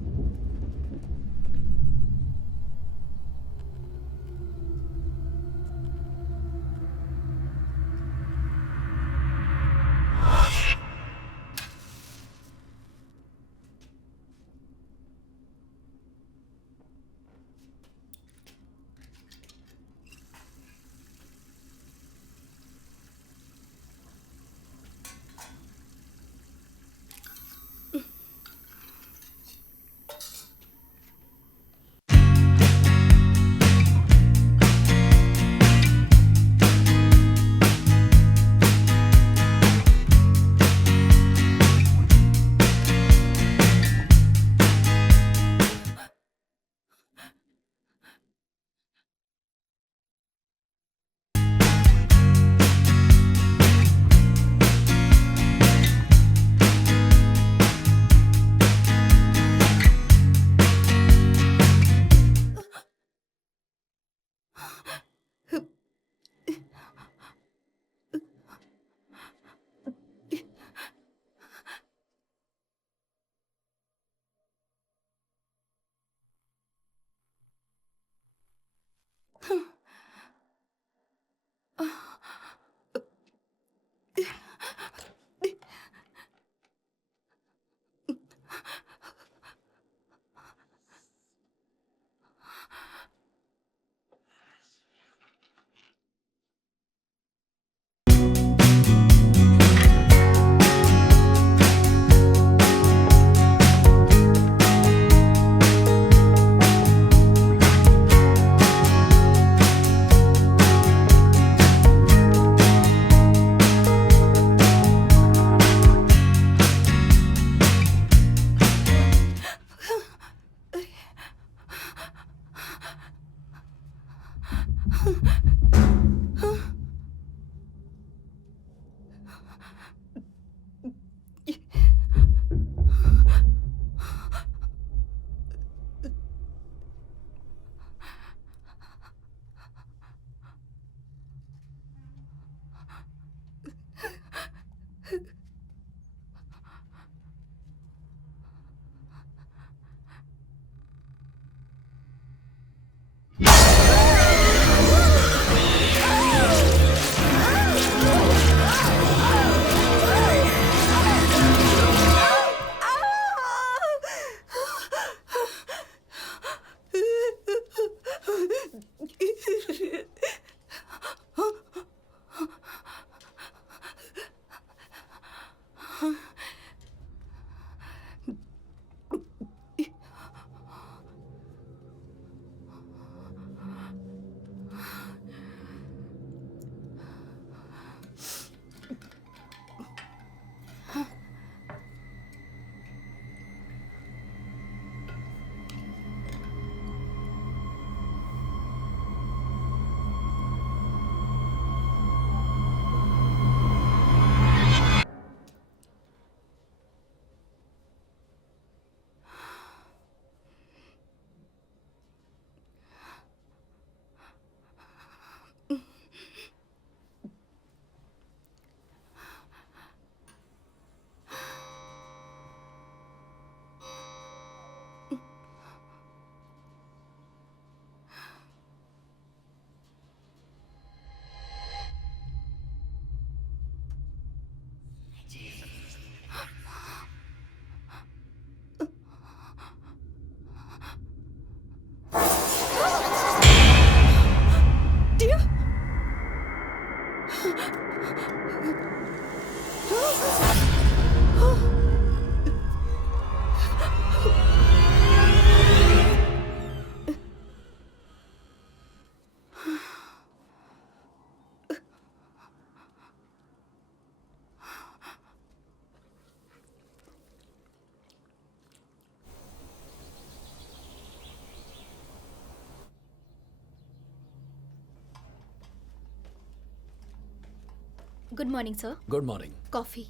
Good morning sir. Good morning. Coffee.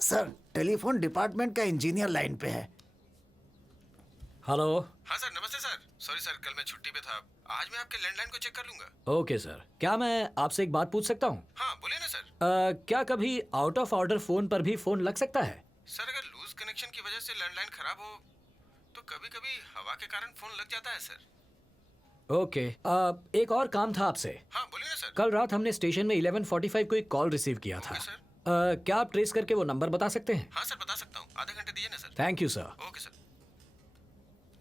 Sir telephone department का इंजीनियर लाइन पे है। हेलो। हाँ सर, नमस्ते सर। सॉरी सर, कल मैं छुट्टी पे था। आज मैं आपके लैंडलाइन को चेक कर लूंगा। ओके सर, क्या मैं आपसे एक बात पूछ सकता हूँ? हाँ बोलिए ना सर। क्या कभी आउट ऑफ ऑर्डर फोन पर भी फोन लग सकता है? सर अगर लूज कनेक्शन की वजह से लैंडलाइन खराब हो तो कभी कभी हवा के कारण फोन लग जाता है सर। ओके। एक और काम था आपसे। हाँ बोलिए ना सर। कल रात हमने स्टेशन में 11:45 को एक कॉल रिसीव किया था। Okay sir. क्या आप ट्रेस करके वो नंबर बता सकते हैं? हाँ सर बता सकता हूँ, आधे घंटे दीजिए ना sir. Thank you sir. Okay sir.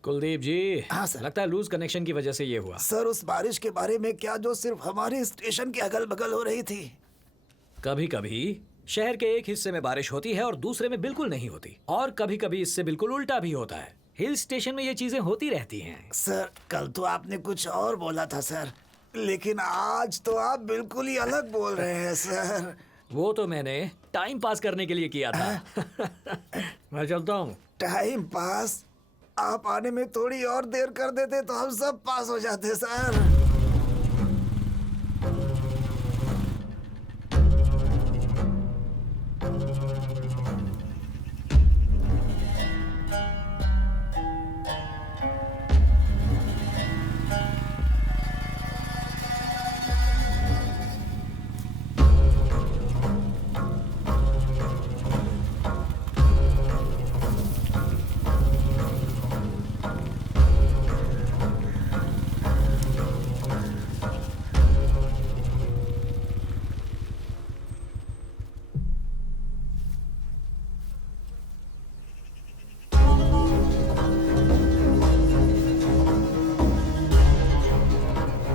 Kuldeep ji. हाँ, सर। लगता है लूज कनेक्शन की वजह से ये हुआ। सर उस बारिश के बारे में क्या जो सिर्फ हमारे स्टेशन के अगल बगल हो रही थी? कभी कभी शहर के एक हिस्से में बारिश होती है और दूसरे में बिल्कुल नहीं होती, और कभी कभी इससे बिल्कुल उल्टा भी होता है। हिल स्टेशन में ये चीजें होती रहती हैं। सर कल तो आपने कुछ और बोला था सर, लेकिन आज तो आप बिल्कुल ही अलग बोल रहे हैं सर। वो तो मैंने टाइम पास करने के लिए किया था। मैं चलता हूँ। Time pass? आप आने में थोड़ी और देर कर देते तो हम सब पास हो जाते सर।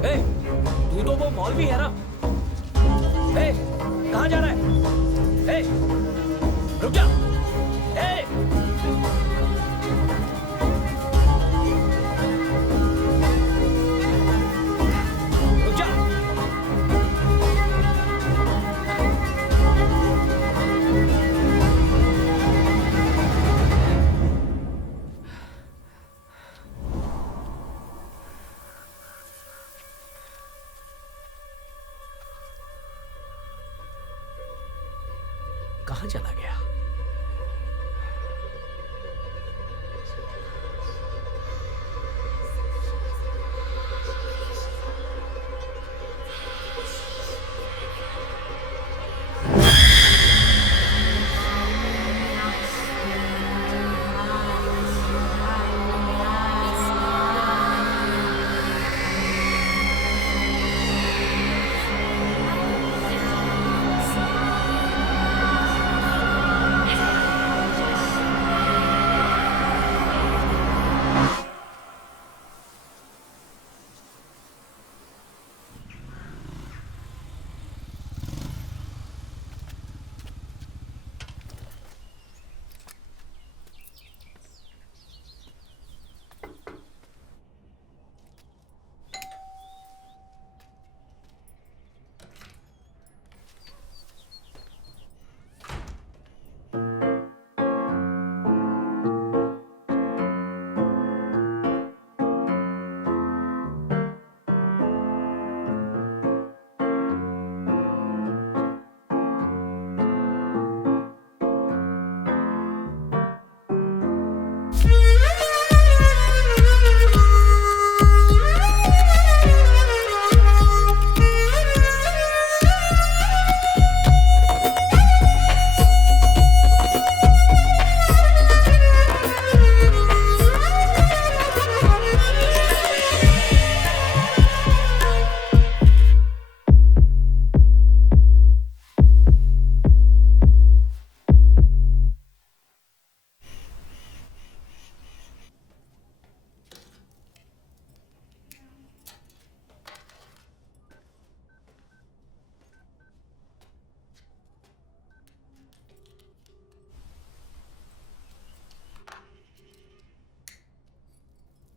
ए, तू तो वो मौलवी है ना? ए, कहाँ जा रहा है? ए, रुक जा। ए, रुक जा। कहाँ चला गया?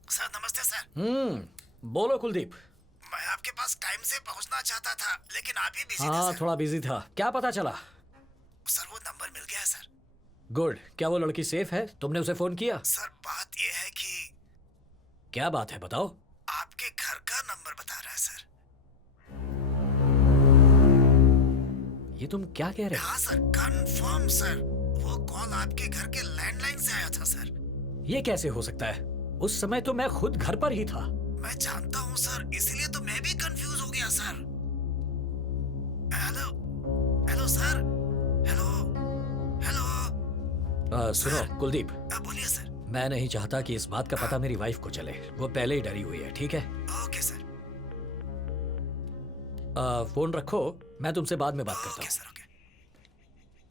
सर नमस्ते सर। बोलो कुलदीप। मैं आपके पास टाइम से पहुंचना चाहता था, लेकिन आप ही बिजी थे हाँ, सर। थोड़ा बिजी था। क्या पता चला? सर वो नंबर मिल गया है सर। गुड। क्या वो लड़की सेफ है? तुमने उसे फोन किया? सर बात ये है कि क्या बात है, बताओ। आपके घर का नंबर बता रहा है सर। ये तुम क्या कह रहे हो? हाँ सर, कंफर्म सर। वो कॉल आपके घर के लैंडलाइन से आया था सर। ये कैसे हो सकता है? उस समय तो मैं खुद घर पर ही था। मैं जानता हूँ सर, इसलिए तो मैं भी कंफ्यूज हो गया sir. Hello hello sir, hello hello. सुनो कुलदीप, बोलिए सर। मैं नहीं चाहता कि इस बात का पता मेरी वाइफ को चले। वो पहले ही डरी हुई है, ठीक है? Okay sir. फोन रखो, मैं तुमसे बाद में बात करता ओके हूँ। Sir, okay.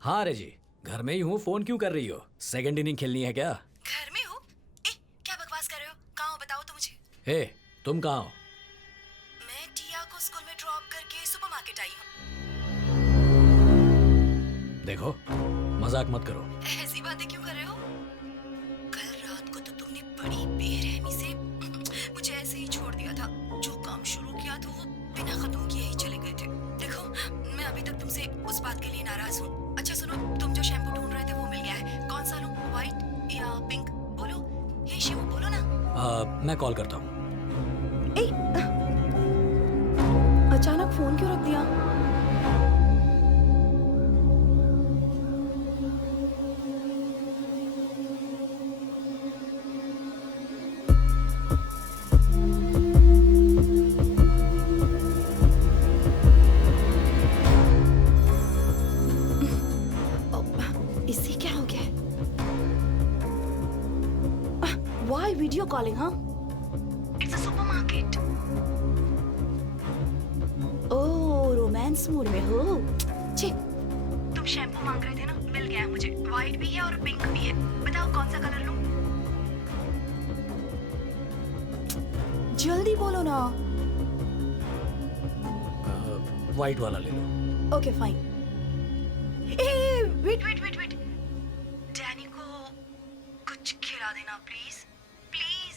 हाँ रेजी, घर में ही हूँ। फोन क्यों कर रही हो? सेकंड इनिंग खेलनी है क्या? घर में हो? क्या बकवास कर रहे हो? कहाँ हो बताओ तो मुझे। हे, तुम कहाँ हो? मैं टिया को स्कूल में ड्रॉप करके सुपरमार्केट आई हूँ। देखो, मजाक मत करो। ऐसी बातें क्यों कर रहे हो? कल रात को तो तुमने बड़ी बेरहमी से मुझे ऐसे ही छोड़ दिया था। जो काम शुरू किया था वो बिना खत्म किए ही चले गए थे। देखो, मैं अभी तक तुमसे उस बात के लिए नाराज हूँ। अच्छा सुनो, तुम जो शैम्पू ढूंढ रहे थे वो मिल गया है। कौन सा लूं, व्हाइट या पिंक? बोलो। हे शिव, बोलो ना। मैं कॉल करता हूँ। अचानक फोन क्यों रख दिया? इससे क्या हो गया? Why video calling, huh? It's a supermarket. Oh, romance mood में हो। छी, तुम शैम्पू मांग रहे थे ना, मिल गया है मुझे। व्हाइट भी है और पिंक भी है। बताओ कौन सा कलर लूं? जल्दी बोलो ना। व्हाइट वाला ले लो। Okay fine. Wait wait wait wait, Danny को कुछ खिला देना प्लीज प्लीज।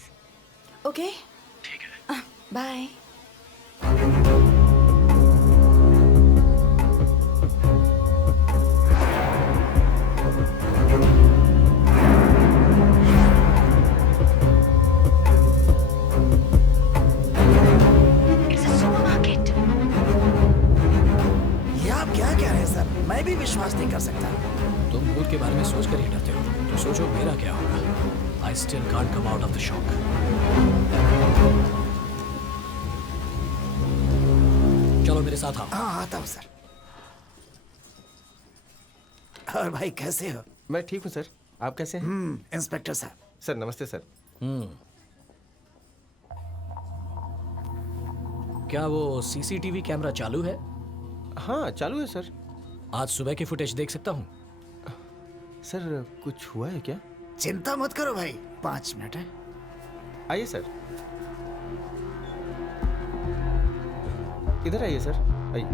ओके ठीक है। बाय। ये आप क्या कह रहे हैं सर? मैं भी विश्वास नहीं कर सकता। तुम खुद के बारे में सोच कर ही डरते हो, तो सोचो मेरा क्या होगा। I still can't come out of the shock. चलो मेरे साथ आओ। हाँ, आता हूँ सर। और भाई कैसे हो? मैं ठीक हूँ सर, आप कैसे हैं? इंस्पेक्टर साहब। सर नमस्ते सर। क्या वो सीसीटीवी कैमरा चालू है? हाँ चालू है सर। आज सुबह की फुटेज देख सकता हूँ? सर कुछ हुआ है क्या? चिंता मत करो भाई, 5 मिनट है। आइए सर, इधर आइए सर, आइए।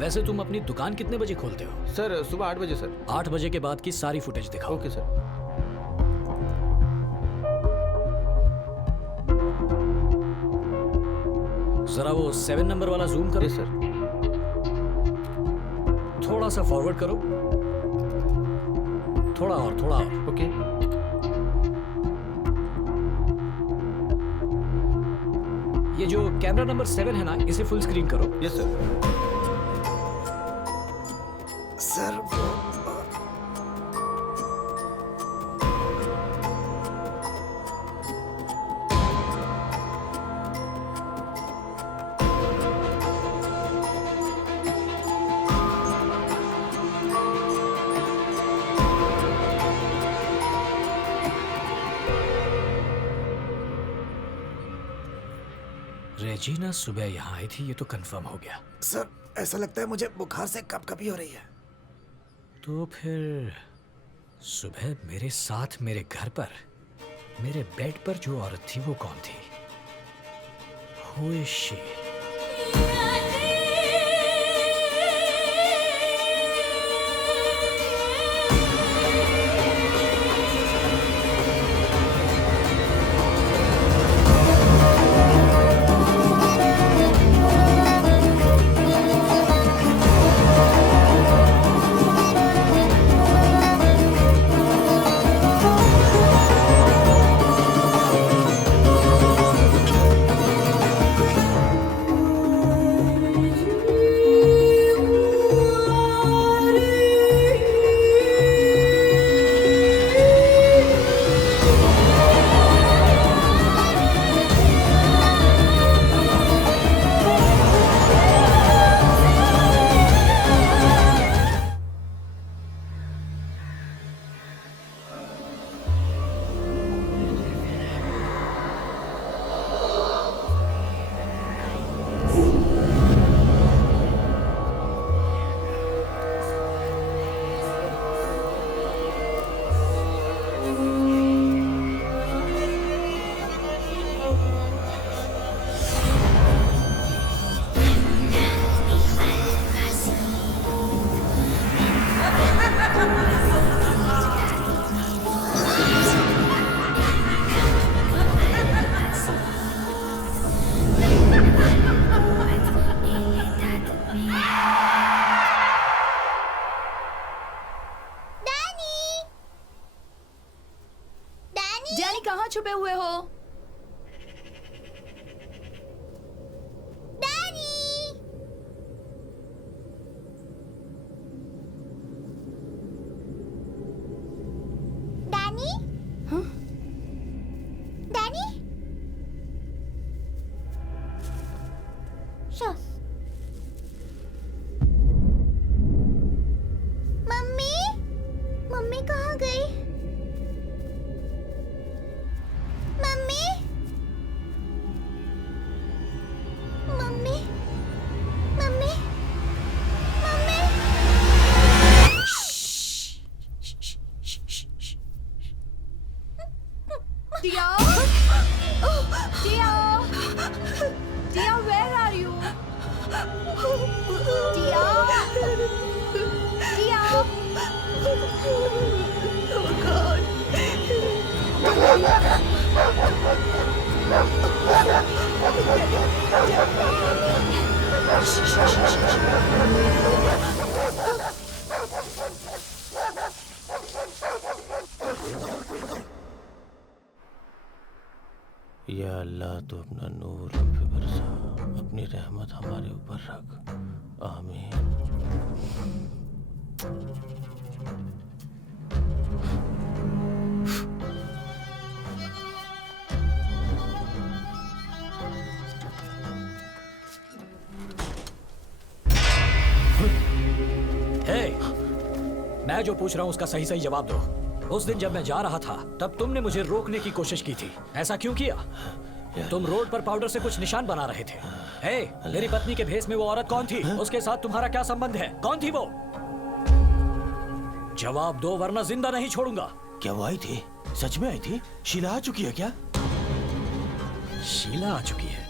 वैसे तुम अपनी दुकान कितने बजे खोलते हो? सर सुबह 8 बजे सर। 8 बजे के बाद की सारी फुटेज दिखाओ। Okay sir. जरा वो 7 नंबर वाला जूम करो। Yes sir. थोड़ा सा फॉरवर्ड करो। थोड़ा और, थोड़ा और। ओके। ये जो कैमरा नंबर 7 है ना, इसे फुल स्क्रीन करो। Yes sir. सर वो रेजिना सुबह यहाँ आई थी, ये तो कंफर्म हो गया। सर ऐसा लगता है मुझे बुखार से कपकपी हो रही है। तो फिर सुबह मेरे साथ मेरे घर पर, मेरे बेड पर जो औरत थी वो कौन थी? Who is she? छुपे हुए हो? डैनी? हाँ? डैनी? मम्मी? मम्मी कहाँ गई? Mummy? Mummy? Mummy? Mummy? Tia? Tia? Tia, where are you? Tia? Tia? Oh God. या अल्लाह तो अपना नूर हम पे बरसा, अपनी रहमत हमारे ऊपर रख, आमीन। हे, मैं जो पूछ रहा हूँ उसका सही सही जवाब दो। उस दिन जब मैं जा रहा था तब तुमने मुझे रोकने की कोशिश की थी, ऐसा क्यों किया? तुम रोड पर पाउडर से कुछ निशान बना रहे थे। हे, मेरी पत्नी के भेष में वो औरत कौन थी? उसके साथ तुम्हारा क्या संबंध है? कौन थी वो? जवाब दो वरना जिंदा नहीं छोड़ूंगा। क्या वो आई थी? सच में आई थी? शीला आ चुकी है क्या? शीला आ चुकी है?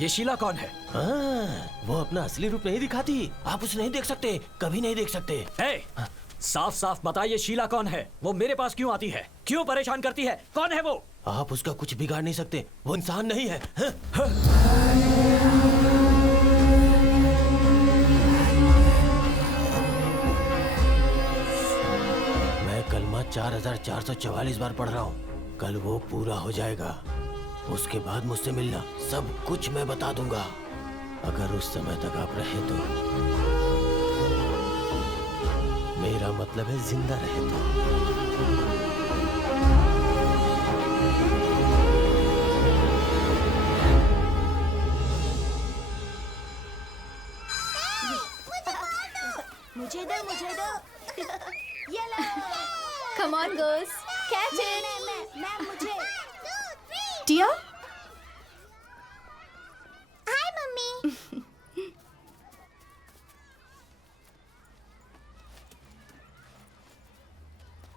ये शीला कौन है? वो अपना असली रूप नहीं दिखाती, आप उसे नहीं देख सकते, कभी नहीं देख सकते। हे, साफ साफ बताइए शीला कौन है? वो मेरे पास क्यों आती है? क्यों परेशान करती है? कौन है वो? आप उसका कुछ बिगाड़ नहीं सकते, वो इंसान नहीं है। मैं कलमा 4444 बार पढ़ रहा हूँ, कल वो पूरा हो जाएगा। उसके बाद मुझसे मिलना, सब कुछ मैं बता दूंगा। अगर उस समय तक आप रहे तो मेरा मतलब है जिंदा रहे तो। मुझे दो ये लो। Come on, girls, catch it. मैं मुझे। Tia? Hi mummy.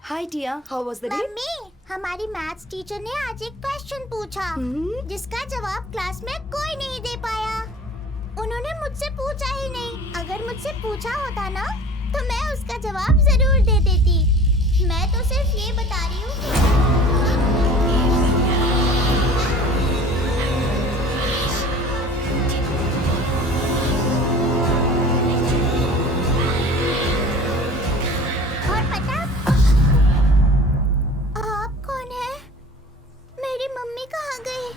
Hi, Tia. How was the day? Mummy, हमारी मैथ्स टीचर ने आज एक क्वेश्चन पूछा जिसका जवाब क्लास में कोई नहीं दे पाया। उन्होंने मुझसे पूछा ही नहीं। अगर मुझसे पूछा होता ना तो मैं उसका जवाब जरूर दे देती। मैं तो सिर्फ ये बता रही हूँ। और पता आप कौन है? मेरी मम्मी कहाँ गई?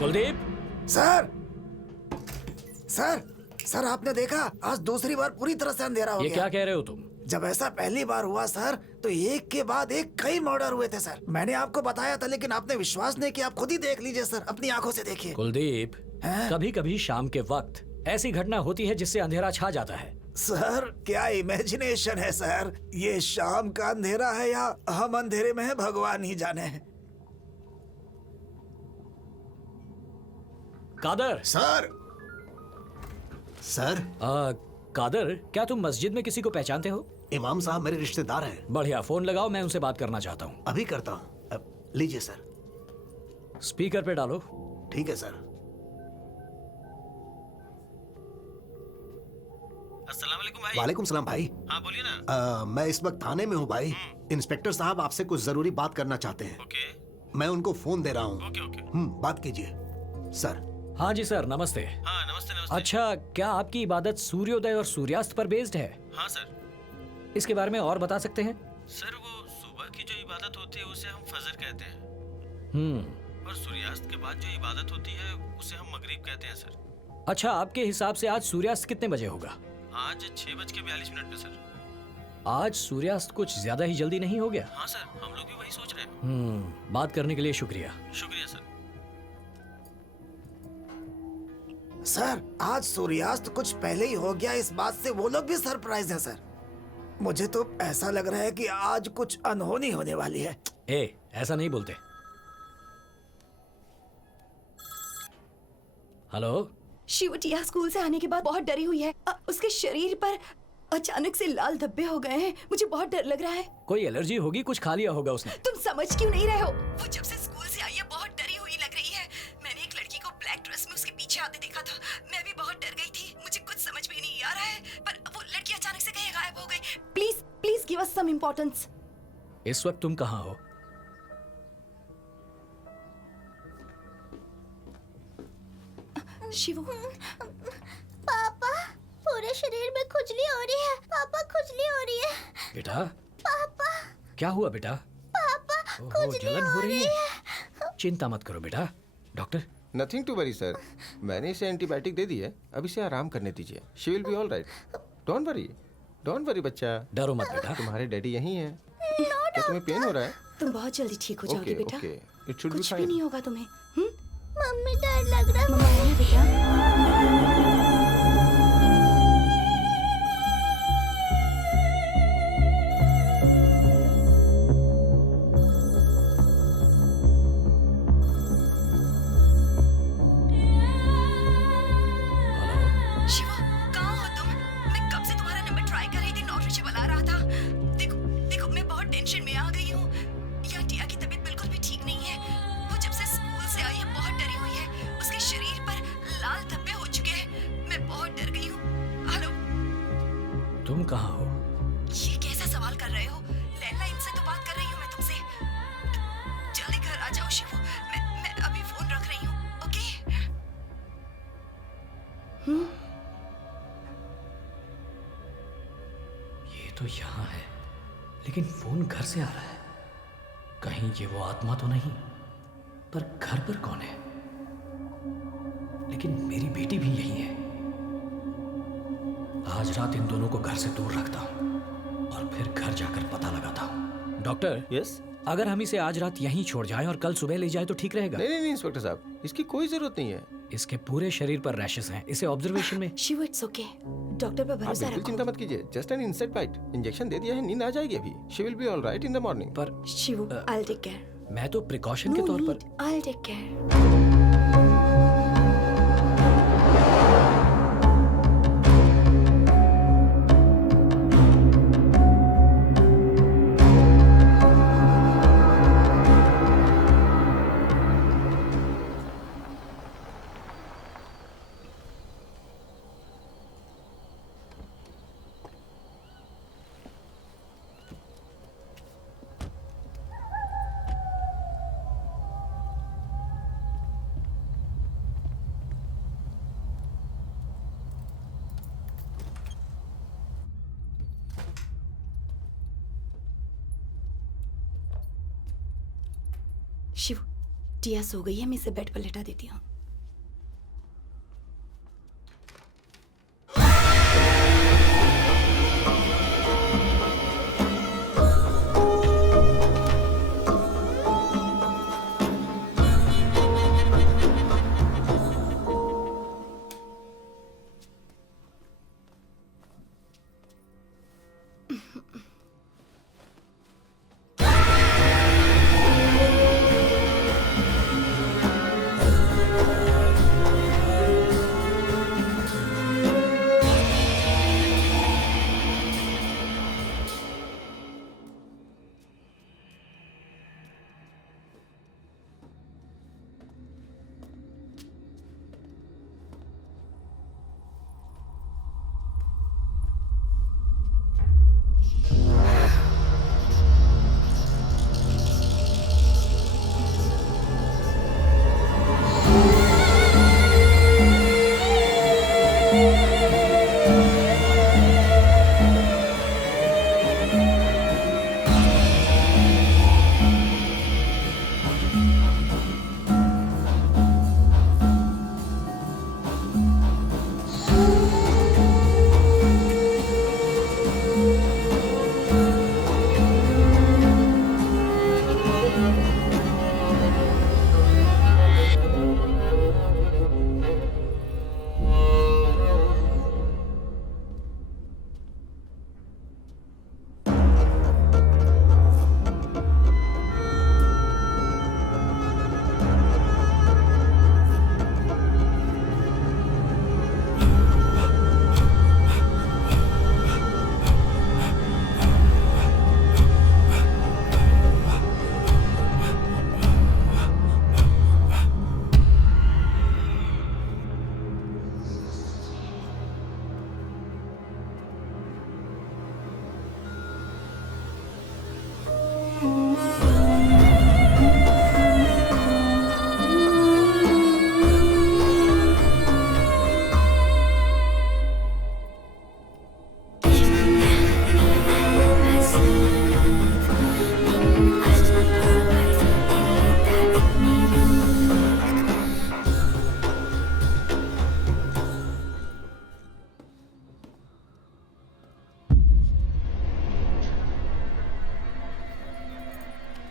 कुलदीप, सर सर सर आपने देखा आज दूसरी बार पूरी तरह से अंधेरा हो ये गया। क्या कह रहे हो तुम? जब ऐसा पहली बार हुआ सर तो एक के बाद एक कई मर्डर हुए थे सर। मैंने आपको बताया था लेकिन आपने विश्वास नहीं किया। आप खुद ही देख लीजिए सर, अपनी आंखों से देखिए। कुलदीप, हैं? कभी कभी शाम के वक्त ऐसी घटना होती है जिससे अंधेरा छा जाता है। सर क्या इमेजिनेशन है सर। ये शाम का अंधेरा है या हम अंधेरे में है भगवान ही जाने। कादर, सर सर, कादर, क्या तुम मस्जिद में किसी को पहचानते हो? इमाम साहब मेरे रिश्तेदार हैं। बढ़िया, फोन लगाओ, मैं उनसे बात करना चाहता हूँ। अभी करता हूँ। लीजिए सर। स्पीकर पे डालो। ठीक है सर। अस्सलाम वालेकुम भाई। वालेकुम सलाम भाई। हाँ बोलिए ना। मैं इस वक्त थाने में हूँ भाई। इंस्पेक्टर साहब आपसे कुछ जरूरी बात करना चाहते हैं। ओके मैं उनको फोन दे रहा हूँ। Okay okay. बात कीजिए सर। हाँ जी सर, नमस्ते। हाँ नमस्ते नमस्ते। अच्छा, क्या आपकी इबादत सूर्योदय और सूर्यास्त पर बेस्ड है? हाँ सर। इसके बारे में और बता सकते हैं? सर वो सुबह की जो इबादत होती है उसे हम फजर कहते हैं, और सूर्यास्त के बाद जो इबादत होती है उसे हम मगरिब कहते हैं सर। अच्छा, आपके हिसाब से आज सूर्यास्त कितने बजे होगा? आज 6:42 पे सर। आज सूर्यास्त कुछ ज्यादा ही जल्दी नहीं हो गया? हाँ सर, हम लोग भी वही सोच रहे हैं। बात करने के लिए शुक्रिया। शुक्रिया सर। सर, आज सूर्यास्त कुछ पहले ही हो गया, इस बात से वो लोग भी सरप्राइज हैं सर। मुझे तो ऐसा लग रहा है कि आज कुछ अनहोनी होने वाली है। ऐसा नहीं बोलते। हेलो। शिव टिया स्कूल से आने के बाद बहुत डरी हुई है। उसके शरीर पर अचानक से लाल धब्बे हो गए हैं। मुझे बहुत डर लग रहा है। कोई एलर्जी होगी, कुछ खा लिया होगा उसने। तुम समझ क्यों नहीं रहे हो? वो जब से स्कूल से आई है बहुत डरी हुई लग रही है। मैंने एक लड़की को ब्लैक ड्रेस में उसके पीछे आते देखा था। मैं भी बहुत डर गई थी। मुझे कुछ समझ में नहीं आ रहा है, पर वो लड़की अचानक से कहीं गायब हो गई। Please please give us some importance. इस वक्त तुम कहाँ हो? शिवू। पापा, पूरे शरीर में खुजली हो रही है। पापा, खुजली हो रही है। बेटा, पापा, क्या हुआ बेटा? पापा, खुजली जलन हो रही है। है। चिंता मत करो बेटा। Doctor? Nothing to worry sir, मैंने इसे एंटीबायोटिक दे दी है, अब इसे आराम करने दीजिए। She will be all right. Don't worry बच्चा। डरो मत बेटा। तुम्हारे डैडी यहीं हैं। क्या तुम्हें पेन हो रहा है? तुम बहुत जल्दी ठीक हो जाओगे ओके बेटा। ओके, इट शुड बी कुछ भी फाइन। नहीं होगा तुम्हें। मम्मी, डर लग रहा है। मम्मा आई है बेटा। शिवा, कहाँ हो तुम? मैं कब से तुम्हारा नंबर ट्राई कर रही थी, नॉट रीचेबल आ रहा था। देखो देखो, मैं बहुत टेंशन में आ गई हूँ। यहाँ टिया की तबीयत बिल्कुल भी ठीक नहीं है। वो जब से स्कूल से आई है बहुत डरी हुई है। उसके शरीर पर लाल धब्बे हो चुके हैं। मैं बहुत डर गई हूँ। हेलो, तुम कहाँ हो? ये कैसा सवाल कर रहे हो? लैंडलाइन से तो बात कर रही हूँ मैं तुमसे। जल्दी घर आ जाओ शिवू। मैं अभी फोन रख रही हूँ। ओके? ये तो यहाँ है, लेकिन फोन घर से आ रहा है। कहीं ये वो आत्मा तो नहीं? पर घर पर कौन है? लेकिन मेरी बेटी भी यही है। आज रात इन दोनों को घर से दूर रखता हूँ और फिर घर जाकर पता लगाता हूँ। Doctor, yes. अगर हम इसे आज रात यहीं छोड़ जाएं और कल सुबह ले जाए तो ठीक रहेगा? नहीं इंस्पेक्टर साहब, इसकी कोई जरूरत नहीं है। इसके पूरे शरीर पर रैशेस हैं। इसे ऑब्जर्वेशन में। Shibu, it's okay. डॉक्टर पर आप भरोसा बिल्कुल रखो। चिंता मत कीजिए, just an insect bite. Injection दे दिया है, नींद आ जाएगी अभी। She will be all right in the morning. पर Shivu, I will take care. मैं तो प्रिकॉशन के तौर पर। I will take care. Shiv, Tia सो गई है, मैं इसे बेड पर लेटा देती हूँ।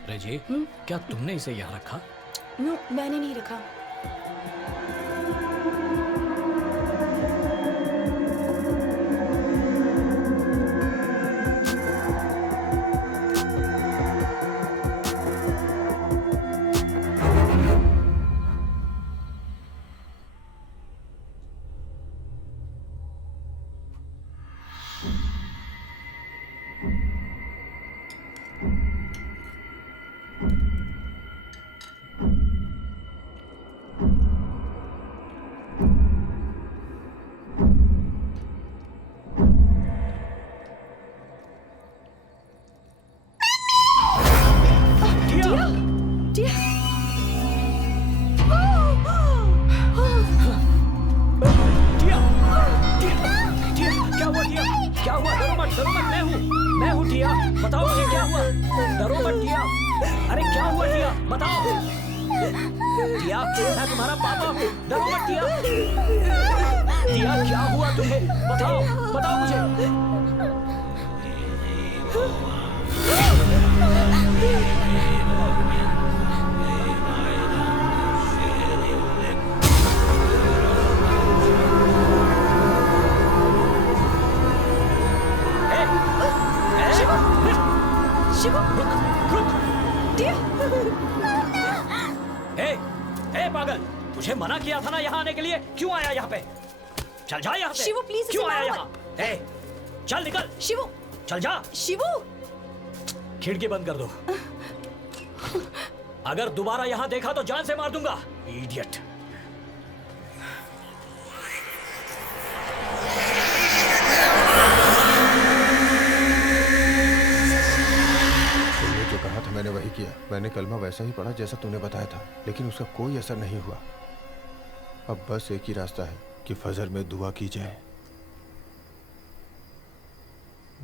रेजी, क्या तुमने इसे यहाँ रखा? नो, मैंने नहीं रखा। मैं हूँ टिया, बताओ मुझे क्या हुआ। डरो मत टिया। अरे क्या हुआ टिया, बताओ। टिया, मैं तुम्हारा पापा हूँ, डरो मत टिया। टिया, क्या हुआ तुम्हें, बताओ, बताओ मुझे। शिवू, रुक। टिया। ए पागल, तुझे मना किया था ना यहाँ आने के लिए, क्यों आया यहाँ पे? चल जा यहाँ से। शिवू, प्लीज क्यों इसे आया मारो यहाँ? चल निकल। शिवू, चल जा। शिवू। खिड़की बंद कर दो। अगर दोबारा यहाँ देखा तो जान से मार दूंगा, इडियट। जो कहा था मैंने वही किया। मैंने कलमा वैसा ही पढ़ा जैसा तूने बताया था, लेकिन उसका कोई असर नहीं हुआ। अब बस एक ही रास्ता है कि फजर में दुआ की जाए।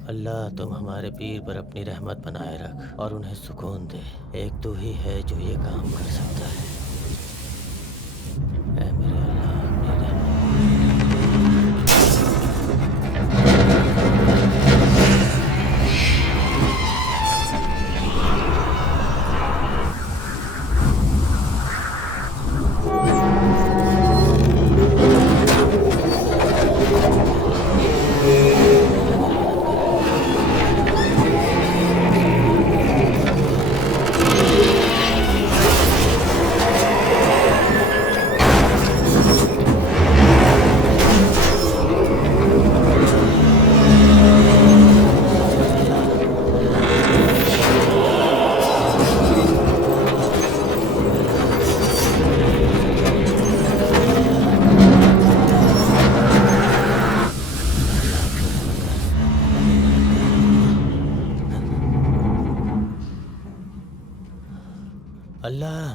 अल्लाह, तुम हमारे पीर पर अपनी रहमत बनाए रख और उन्हें सुकून दे। एक तू ही है जो ये काम कर सकता है। ऐ मेरे अल्लाह,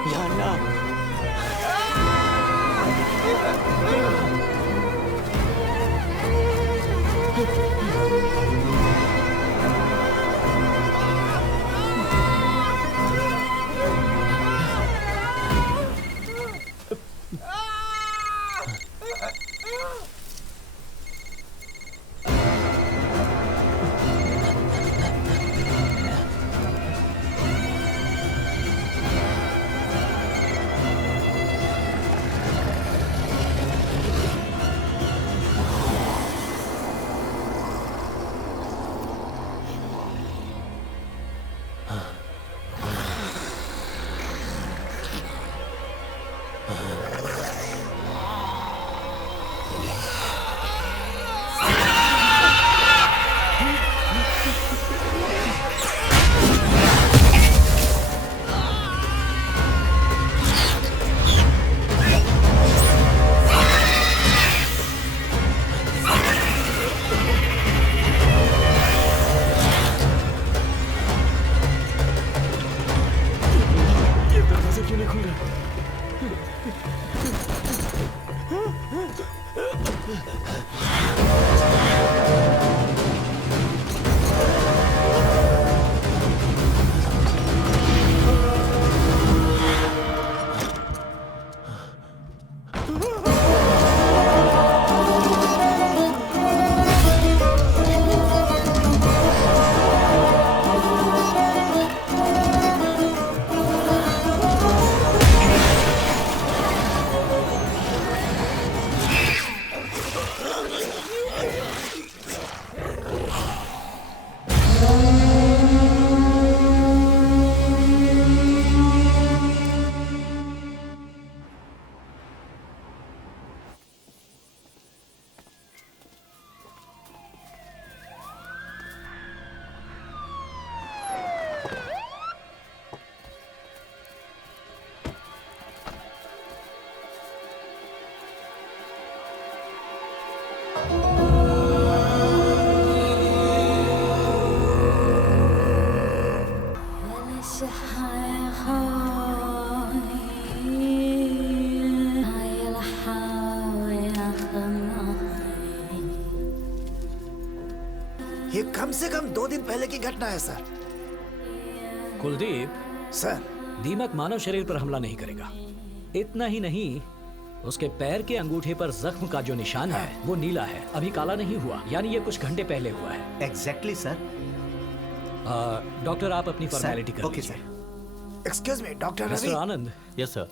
अपनी अल्लाह। क्यों नहीं खुल रहा? ये कम से कम 2 दिन पहले की घटना है सर। कुलदीप, सर दीमक मानव शरीर पर हमला नहीं करेगा। इतना ही नहीं, उसके पैर के अंगूठे पर जख्म का जो निशान है वो नीला है, अभी काला नहीं हुआ, यानी ये कुछ घंटे पहले हुआ है। Exactly sir. डॉक्टर, आप अपनी फॉर्मेलिटी कर ओके लीजिए। Sir. Excuse me doctor Ravi. Mister Anand, yes sir.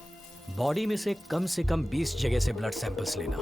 Body में से कम 20 जगह से ब्लड सैंपल्स लेना।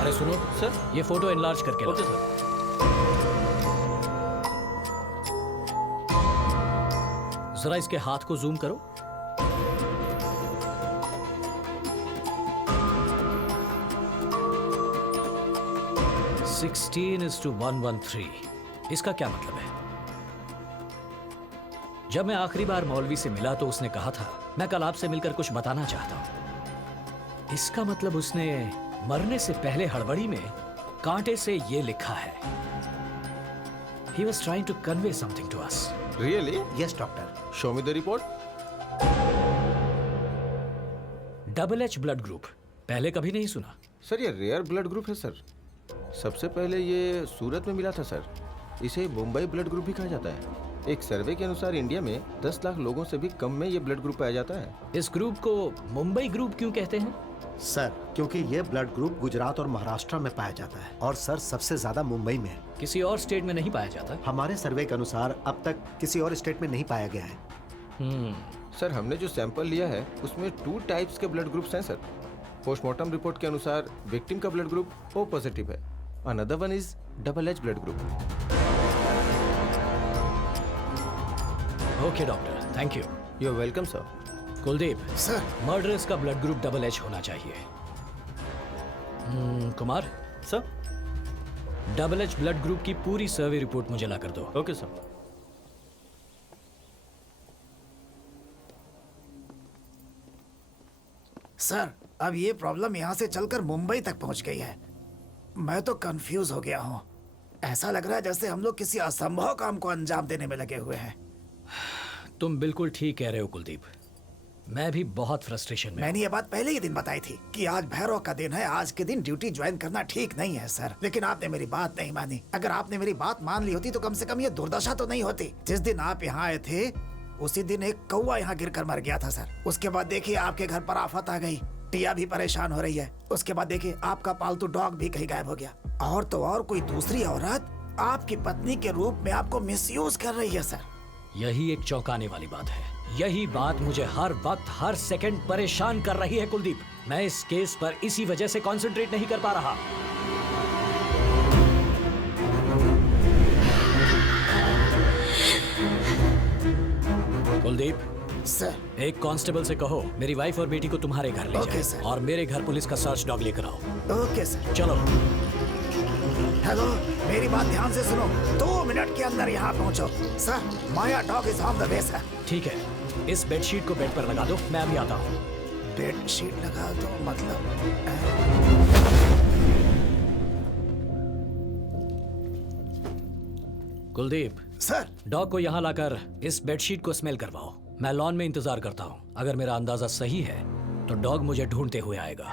अरे सुनो सर। ये फोटो एनलार्ज करके लाओ। Okay sir. जरा इसके हाथ को जूम करो। (16:113) इसका क्या मतलब है? जब मैं आखिरी बार मौलवी से मिला तो उसने कहा था, मैं कल आपसे मिलकर कुछ बताना चाहता हूं। इसका मतलब उसने मरने से पहले हड़बड़ी में कांटे से ये लिखा है। He was trying to convey something to us. Really? Yes doctor. Show me the report. Double H blood group, पहले कभी नहीं सुना। सर ये रेयर ब्लड ग्रुप है सर। सबसे पहले ये सूरत में मिला था सर। इसे मुंबई ब्लड ग्रुप भी कहा जाता है। एक सर्वे के अनुसार इंडिया में 10 लाख लोगों से भी कम में ये ब्लड ग्रुप पाया जाता है। इस ग्रुप को मुंबई ग्रुप क्यों कहते हैं? सर क्योंकि ये ब्लड ग्रुप गुजरात और महाराष्ट्र में पाया जाता है और सर सबसे ज्यादा मुंबई में है। किसी और स्टेट में नहीं पाया जाता? हमारे सर्वे के अनुसार अब तक किसी और स्टेट में नहीं पाया गया है। सर हमने जो सैंपल लिया है उसमें 2 टाइप्स के ब्लड ग्रुप्स हैं सर। पोस्टमार्टम रिपोर्ट के अनुसार विक्टिम का ब्लड ग्रुप O पॉजिटिव है। Another one is double H blood group. Okay doctor, thank you. You are welcome sir. Kuldeep, sir murderers का ब्लड ग्रुप डबल H होना चाहिए। Kumar, sir. Double H blood group की पूरी survey report मुझे ला कर दो। Okay sir. Sir अब ये प्रॉब्लम यहाँ से चलकर मुंबई तक पहुँच गई है। मैं तो कंफ्यूज हो गया हूँ। ऐसा लग रहा है जैसे हम लोग किसी असंभव काम को अंजाम देने में लगे हुए हैं। तुम बिल्कुल ठीक कह रहे हो कुलदीप, मैं भी बहुत फ्रस्ट्रेशन में। मैंने ये बात पहले ही दिन बताई थी कि आज भैरव का दिन है, आज के दिन ड्यूटी ज्वाइन करना ठीक नहीं है सर। लेकिन आपने मेरी बात नहीं मानी। अगर आपने मेरी बात मान ली होती तो कम से कम ये दुर्दशा तो नहीं होती। जिस दिन आप यहाँ आए थे उसी दिन एक कौवा यहाँ गिरकर मर गया था सर। उसके बाद देखिए आपके घर पर आफत आ गई, टिया भी परेशान हो रही है। उसके बाद देखिए आपका पालतू डॉग भी कहीं गायब हो गया। और तो और कोई दूसरी औरत आपकी पत्नी के रूप में आपको मिसयूज कर रही है सर। यही एक चौंकाने वाली बात है। यही बात मुझे हर वक्त हर सेकंड परेशान कर रही है कुलदीप। मैं इस केस पर इसी वजह से कंसंट्रेट नहीं कर पा रहा। कुलदीप, सर। एक कांस्टेबल से कहो मेरी वाइफ और बेटी को तुम्हारे घर ले ओके, जाए सर। और मेरे घर पुलिस का सर्च डॉग लेकर आओ। Okay sir. चलो। हेलो, मेरी बात ध्यान से सुनो। 2 मिनट के अंदर यहाँ पहुँचो। Sir, Maya dog is on the way sir. ठीक है, इस बेडशीट को बेड पर लगा दो, मैं अभी आता हूँ। बेडशीट लगा दो मतलब? कुलदीप, सर। डॉग को यहाँ लाकर इस बेडशीट को स्मेल करवाओ। मैं लॉन में इंतजार करता हूँ। अगर मेरा अंदाजा सही है तो डॉग मुझे ढूंढते हुए आएगा।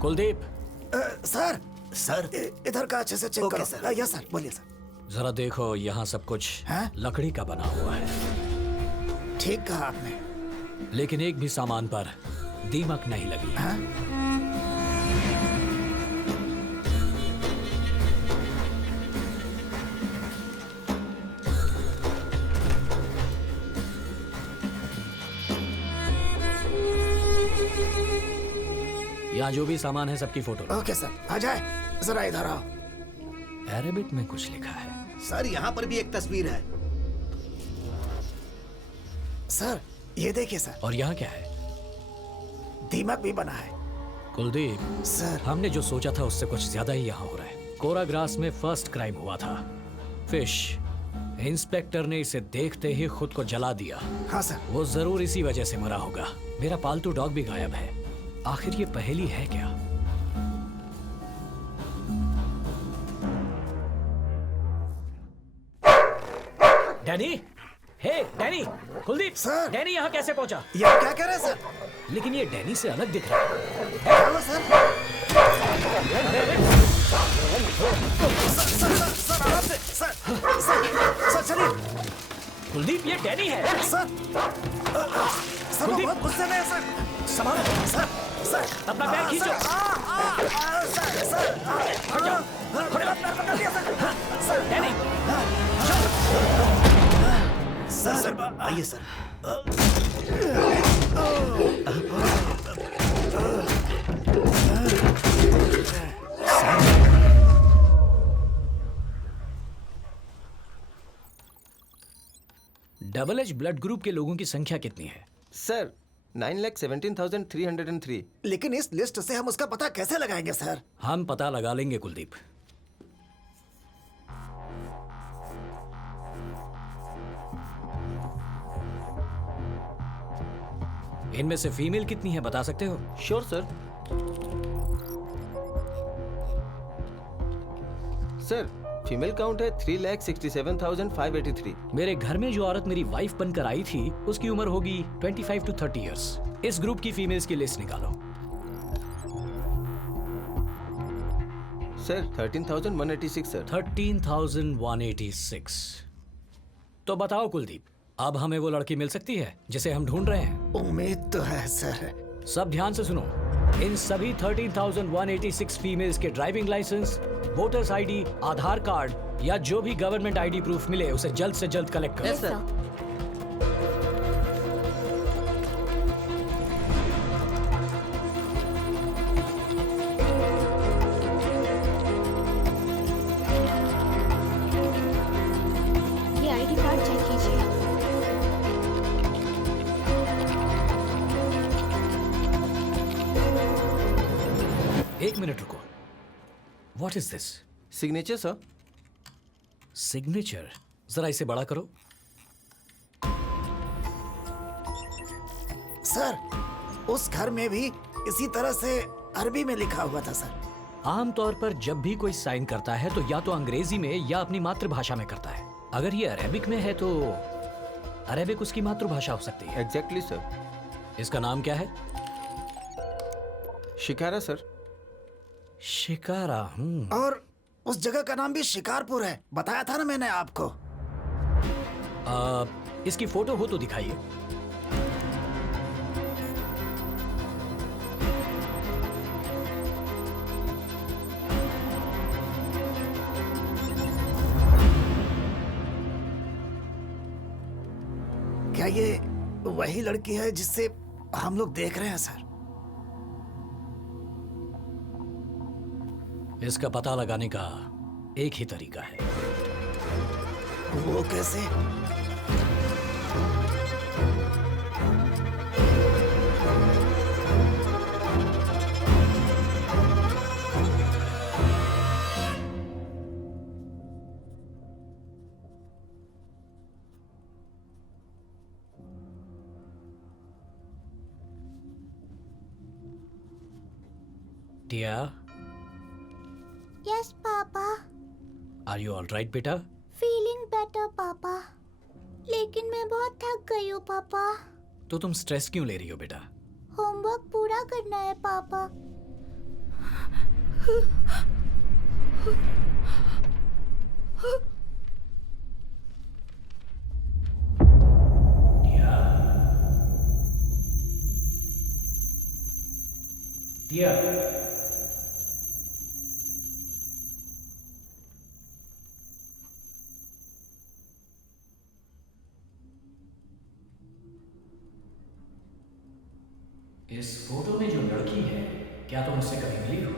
कुलदीप, सर। सर। इधर का अच्छे से चेक ओके, करो। सर। यस सर, बोलिए सर। जरा देखो, यहाँ सब कुछ हैं? लकड़ी का बना हुआ है, ठीक कहा आपने। लेकिन एक भी सामान पर दीमक नहीं लगी। हाँ? यहाँ जो भी सामान है सबकी फोटो लो। ओके सर, आ जाए जरा इधर आओ। अरेबिक में कुछ लिखा है। सर, यहाँ पर भी एक तस्वीर है। सर, ये देखिए सर। और यहाँ क्या है? दीमक भी बना है। कुलदीप सर, हमने जो सोचा था उससे कुछ ज्यादा ही यहाँ हो रहा है। कोराग्रास में फर्स्ट क्राइम हुआ था, फिश। इंस्पेक्टर ने इसे देखते ही खुद को जला दिया। हाँ सर। वो जरूर इसी वजह से मरा होगा। मेरा पालतू डॉग भी गायब है। आखिर ये पहेली है क्या? डैनी, हे डैनी, कुलदीप सर। डैनी यहाँ कैसे पहुंचा? ये आप क्या कह रहे हैं सर? लेकिन ये डैनी से अलग दिख रहा है। Hello sir. सर आराम से। सर चलिए। कुलदीप, ये डैनी है। सर वो बहुत गुस्से में है सर। संभालो। सर अपना पैर खींचो। सर हट जाओ। मेरा पैर पकड़ लिया सर। डैनी, सर आइए sir. Double H blood group के लोगों की संख्या कितनी है? सर 9,17,303। लेकिन इस लिस्ट से हम उसका पता कैसे लगाएंगे सर? हम पता लगा लेंगे कुलदीप। इनमें से फीमेल कितनी है बता सकते हो? Sure sir. Sir female count है 3,67,583। मेरे घर में जो औरत मेरी वाइफ बनकर आई थी उसकी उम्र होगी 25 to 30 इयर्स। इस ग्रुप की फीमेल्स की लिस्ट निकालो। Sir 13,186 sir. 13,186। तो बताओ कुलदीप, अब हमें वो लड़की मिल सकती है जिसे हम ढूंढ रहे हैं? उम्मीद तो है सर। सब ध्यान से सुनो, इन सभी 13,186 फीमेल्स के ड्राइविंग लाइसेंस, वोटर्स आईडी, आधार कार्ड या जो भी गवर्नमेंट आईडी प्रूफ मिले उसे जल्द से जल्द कलेक्ट करो। Yes sir. ये आईडी कार्ड चेक कीजिए। एक मिनट रुको। What is this? Signature sir. Signature? जरा इसे बड़ा करो। सर उस घर में भी इसी तरह से अरबी में लिखा हुआ था सर। आमतौर पर जब भी कोई साइन करता है तो या तो अंग्रेजी में या अपनी मातृभाषा में करता है। अगर ये अरेबिक में है तो अरेबिक उसकी मातृभाषा हो सकती है। Exactly sir. इसका नाम क्या है? शिकारा सर। शिकारा। और उस जगह का नाम भी शिकारपुर है, बताया था ना मैंने आपको। इसकी फोटो हो तो दिखाइए। क्या ये वही लड़की है जिससे हम लोग देख रहे हैं सर? इसका पता लगाने का एक ही तरीका है। वो कैसे? Tia, yes papa. Are you all right बेटा? फीलिंग बेटर पापा, लेकिन मैं बहुत थक गई हूँ पापा। तो तुम स्ट्रेस क्यों ले रही हो बेटा? होमवर्क पूरा करना है पापा। टिया, इस फोटो में जो लड़की है, क्या तुम उससे कभी मिली हो?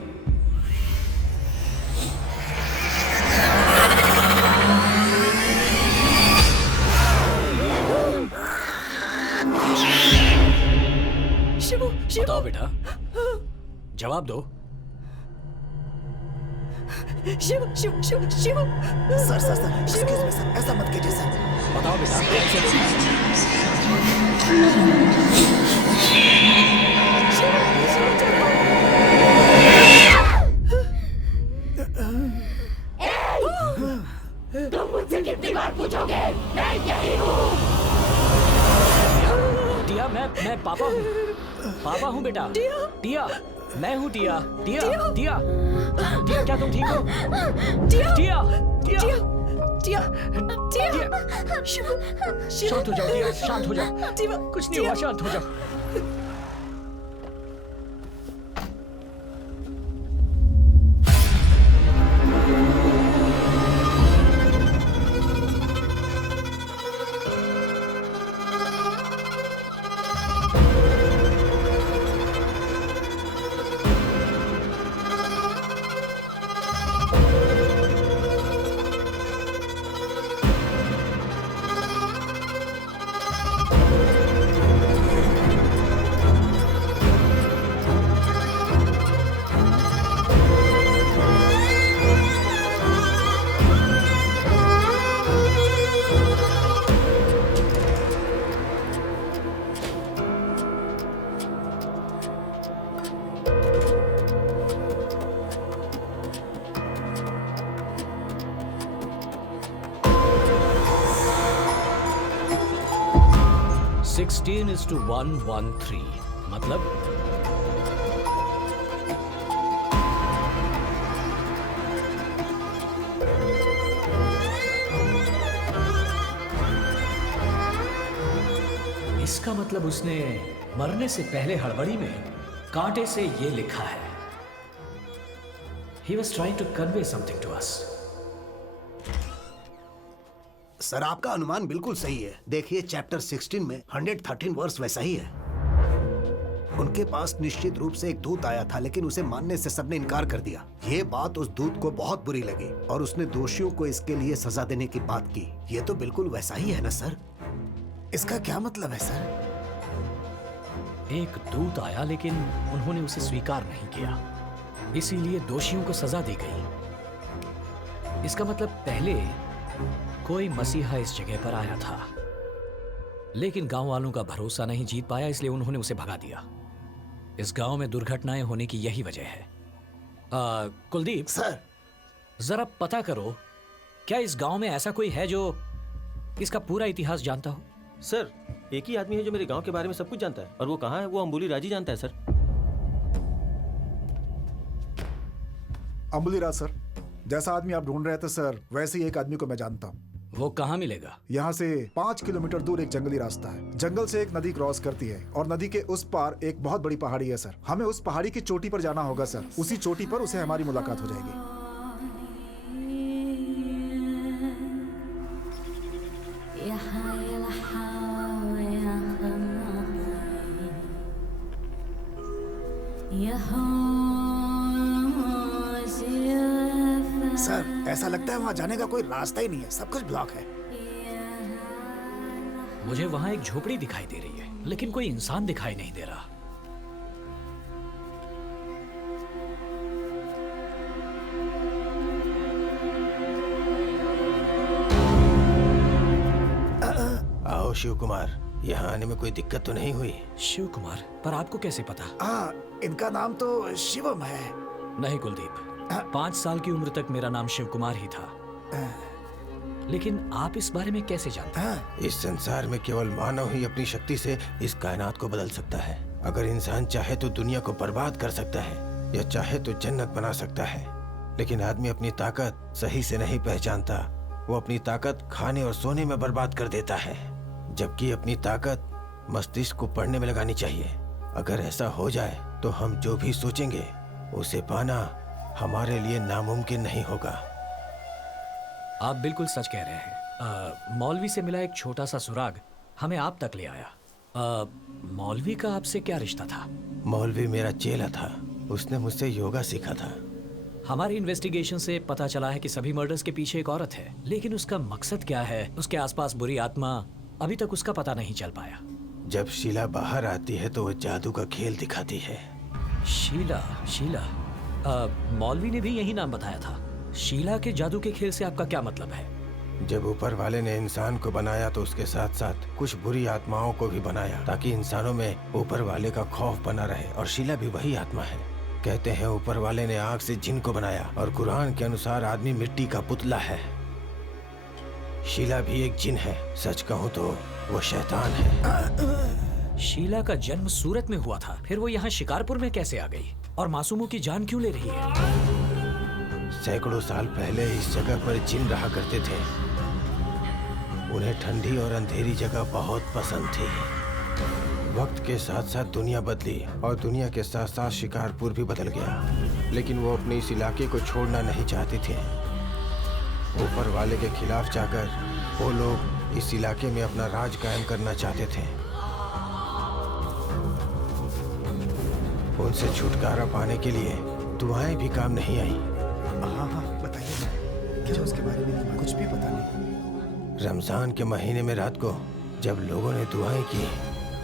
शिवू, शिवू। बताओ बेटा, जवाब दो। Shivu, Shivu, Shivu, Shivu. Sir sir sir excuse me sir, ऐसा मत कीजिए सर। बताओ बेटा, कैसे बोली? टिया, मैं पापा हूँ। पापा हूँ बेटा। टिया, मैं हूँ टिया। टिया, टिया, टिया, क्या तुम ठीक हो? टिया, टिया, टिया, टिया, टिया, शिवू, शिवू। शांत हो जाओ टिया, शांत हो जाओ। टिया, कुछ नहीं हुआ, शांत हो जाओ। 16:113 मतलब इसका मतलब उसने मरने से पहले हड़बड़ी में कांटे से ये लिखा है। He was trying to convey something to us. Sir आपका अनुमान बिल्कुल सही है। देखिए चैप्टर 16 में 113 वर्स वैसा ही है। उनके पास निश्चित रूप से एक दूत आया था, लेकिन उसे मानने से सबने इनकार कर दिया। ये बात उस दूत को बहुत बुरी लगी और उसने दोषियों को इसके लिए सजा देने की बात की। ये तो बिल्कुल वैसा ही है ना सर? इसका क्या मतलब है सर? एक दूत आया लेकिन उन्होंने उसे स्वीकार नहीं किया, इसीलिए दोषियों को सजा दी गई। इसका मतलब पहले कोई मसीहा इस जगह पर आया था, लेकिन गांव वालों का भरोसा नहीं जीत पाया, इसलिए उन्होंने उसे भगा दिया। इस गांव में दुर्घटनाएं होने की यही वजह है। कुलदीप सर, जरा पता करो, क्या इस गांव में ऐसा कोई है जो इसका पूरा इतिहास जानता हो? सर, एक ही आदमी है जो मेरे गांव के बारे में सब कुछ जानता है, और वो कहाँ है वो अंबुली राजी जानता है सर। अंबुली राज सर, जैसा आदमी आप ढूंढ रहे थे सर, वैसे ही एक आदमी को मैं जानता हूँ। वो कहाँ मिलेगा? यहाँ से 5 किलोमीटर दूर एक जंगली रास्ता है। जंगल से एक नदी क्रॉस करती है और नदी के उस पार एक बहुत बड़ी पहाड़ी है सर। हमें उस पहाड़ी की चोटी पर जाना होगा सर। उसी चोटी पर उसे हमारी मुलाकात हो जाएगी। सर, ऐसा लगता है वहाँ जाने का कोई रास्ता ही नहीं है, सब कुछ ब्लॉक है। मुझे वहाँ एक झोपड़ी दिखाई दे रही है, लेकिन कोई इंसान दिखाई नहीं दे रहा। आओ शिव कुमार, यहाँ आने में कोई दिक्कत तो नहीं हुई? शिव कुमार? पर आपको कैसे पता? इनका नाम तो शिवम है। नहीं कुलदीप, 5 साल की उम्र तक मेरा नाम शिव कुमार ही था। लेकिन आप इस बारे में कैसे जानते हैं? इस संसार में केवल मानव ही अपनी शक्ति से इस कायनात को बदल सकता है। अगर इंसान चाहे तो दुनिया को बर्बाद कर सकता है, या चाहे तो जन्नत बना सकता है। लेकिन आदमी अपनी ताकत सही से नहीं पहचानता। वो अपनी ताकत खाने और सोने में बर्बाद कर देता है, जबकि अपनी ताकत मस्तिष्क को पढ़ने में लगानी चाहिए। अगर ऐसा हो जाए तो हम जो भी सोचेंगे उसे पाना हमारे लिए नामुमकिन नहीं होगा। आप बिल्कुल सच कह रहे हैं। मौलवी से मिला एक छोटा सा सुराग हमें आप तक ले आया। मौलवी का आपसे क्या रिश्ता था? मौलवी मेरा चेला था, उसने मुझसे योगा सीखा था। हमारी इन्वेस्टिगेशन से पता चला है कि सभी मर्डर्स के पीछे एक औरत है, लेकिन उसका मकसद क्या है, उसके आसपास बुरी आत्मा, अभी तक उसका पता नहीं चल पाया। जब शीला बाहर आती है तो वो जादू का खेल दिखाती है। शीला? मौलवी ने भी यही नाम बताया था। शीला के जादू के खेल से आपका क्या मतलब है? जब ऊपर वाले ने इंसान को बनाया तो उसके साथ साथ कुछ बुरी आत्माओं को भी बनाया, ताकि इंसानों में ऊपर वाले का खौफ बना रहे। और शीला भी वही आत्मा है। कहते हैं ऊपर वाले ने आग से जिन को बनाया, और कुरान के अनुसार आदमी मिट्टी का पुतला है। शीला भी एक जिन है। सच कहूँ तो वो शैतान है। शीला का जन्म सूरत में हुआ था, फिर वो यहाँ शिकारपुर में कैसे आ गई? और मासूमों की जान क्यों ले रही है? सैकड़ों साल पहले इस जगह पर जिन रहा करते थे। उन्हें ठंडी और अंधेरी जगह बहुत पसंद थी। वक्त के साथ साथ दुनिया बदली, और दुनिया के साथ साथ शिकारपुर भी बदल गया। लेकिन वो अपने इस इलाके को छोड़ना नहीं चाहती थी। ऊपर वाले के खिलाफ जाकर वो लोग इस इलाके में अपना राज कायम करना चाहते थे। उनसे छुटकारा पाने के लिए दुआएं भी काम नहीं आई। हाँ, बताइए ना। मुझे उसके बारे में कुछ भी पता नहीं। रमजान के महीने में रात को जब लोगों ने दुआएं की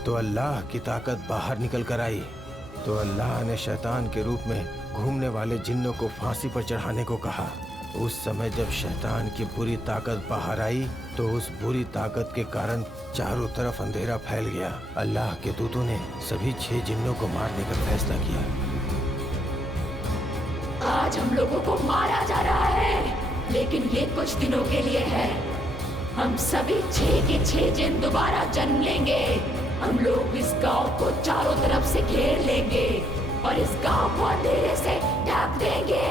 तो अल्लाह की ताकत बाहर निकल कर आई। तो अल्लाह ने शैतान के रूप में घूमने वाले जिन्नों को फांसी पर चढ़ाने को कहा। उस समय जब शैतान की बुरी ताकत बाहर आई तो उस बुरी ताकत के कारण चारों तरफ अंधेरा फैल गया। अल्लाह के दूतों ने सभी 6 जिन्नों को मारने का फैसला किया। आज हम लोगों को मारा जा रहा है, लेकिन ये कुछ दिनों के लिए है। हम सभी 6 के 6 जिन दोबारा जन्म लेंगे हम लोग इस गांव को चारों तरफ से घेर लेंगे और इस गांव को अंधेरे से ढक देंगे।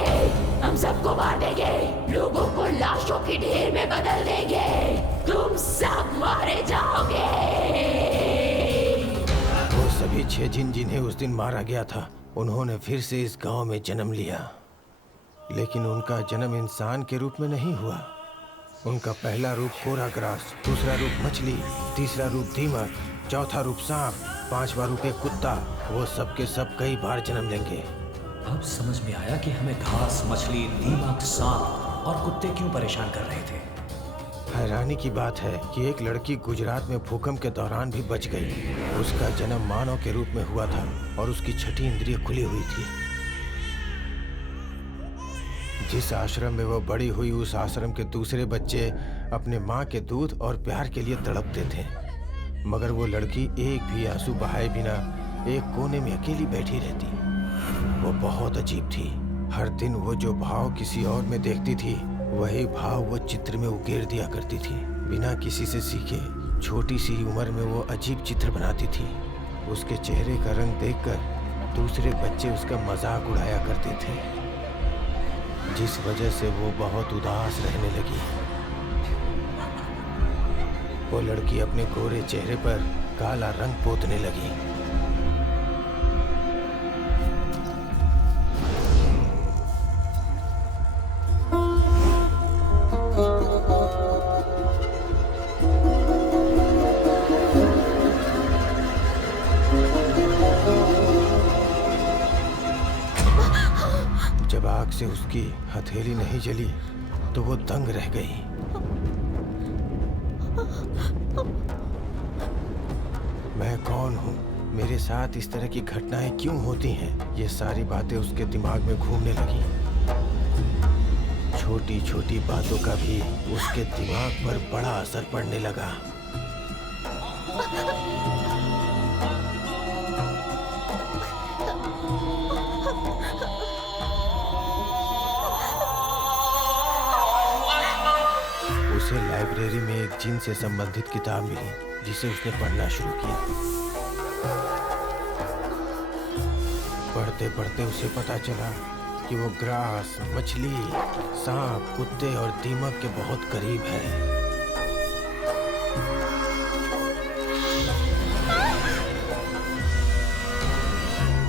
हम सबको मार देंगे, लोगों को लाशों की ढेर में बदल देंगे। तुम सब मारे जाओगे। वो सभी 6 जिन जिन्हें उस दिन मारा गया था, उन्होंने फिर से इस गांव में जन्म लिया, लेकिन उनका जन्म इंसान के रूप में नहीं हुआ। उनका पहला रूप कोरा ग्रास, दूसरा रूप मछली, तीसरा रूप दीमक, चौथा रूप सांप, 5वां रूप एक कुत्ता। वो सब के सब कई बार जन्म लेंगे। अब समझ में आया कि हमें घास, मछली, दीमक, सांप और कुत्ते क्यों परेशान कर रहे थे। हैरानी की बात है कि एक लड़की गुजरात में भूकंप के दौरान भी बच गई। उसका जन्म मानव के रूप में हुआ था और उसकी छठी इंद्रिय खुली हुई थी। जिस आश्रम में वो बड़ी हुई, उस आश्रम के दूसरे बच्चे अपने माँ के दूध और प्यार के लिए तड़पते थे, मगर वो लड़की एक भी आंसू बहाए बिना एक कोने में अकेली बैठी रहती। वो बहुत अजीब थी। हर दिन वो जो भाव किसी और में देखती थी, वही भाव वो चित्र में उकेर दिया करती थी। बिना किसी से सीखे छोटी सी उम्र में वो अजीब चित्र बनाती थी। उसके चेहरे का रंग देखकर दूसरे बच्चे उसका मजाक उड़ाया करते थे, जिस वजह से वो बहुत उदास रहने लगी। वो लड़की अपने गोरे चेहरे पर काला रंग पोतने लगी। जब आग से उसकी हथेली नहीं जली तो वो दंग रह गई। मैं कौन हूँ? मेरे साथ इस तरह की घटनाएं क्यों होती हैं? ये सारी बातें उसके दिमाग में घूमने लगी। छोटी छोटी बातों का भी उसके दिमाग पर बड़ा असर पड़ने लगा। उसे लाइब्रेरी में एक जिन से संबंधित किताब मिली, जिसे उसने पढ़ना शुरू किया। पढ़ते पढ़ते उसे पता चला कि वो ग्रास, मछली, सांप, कुत्ते और दीमक के बहुत करीब है।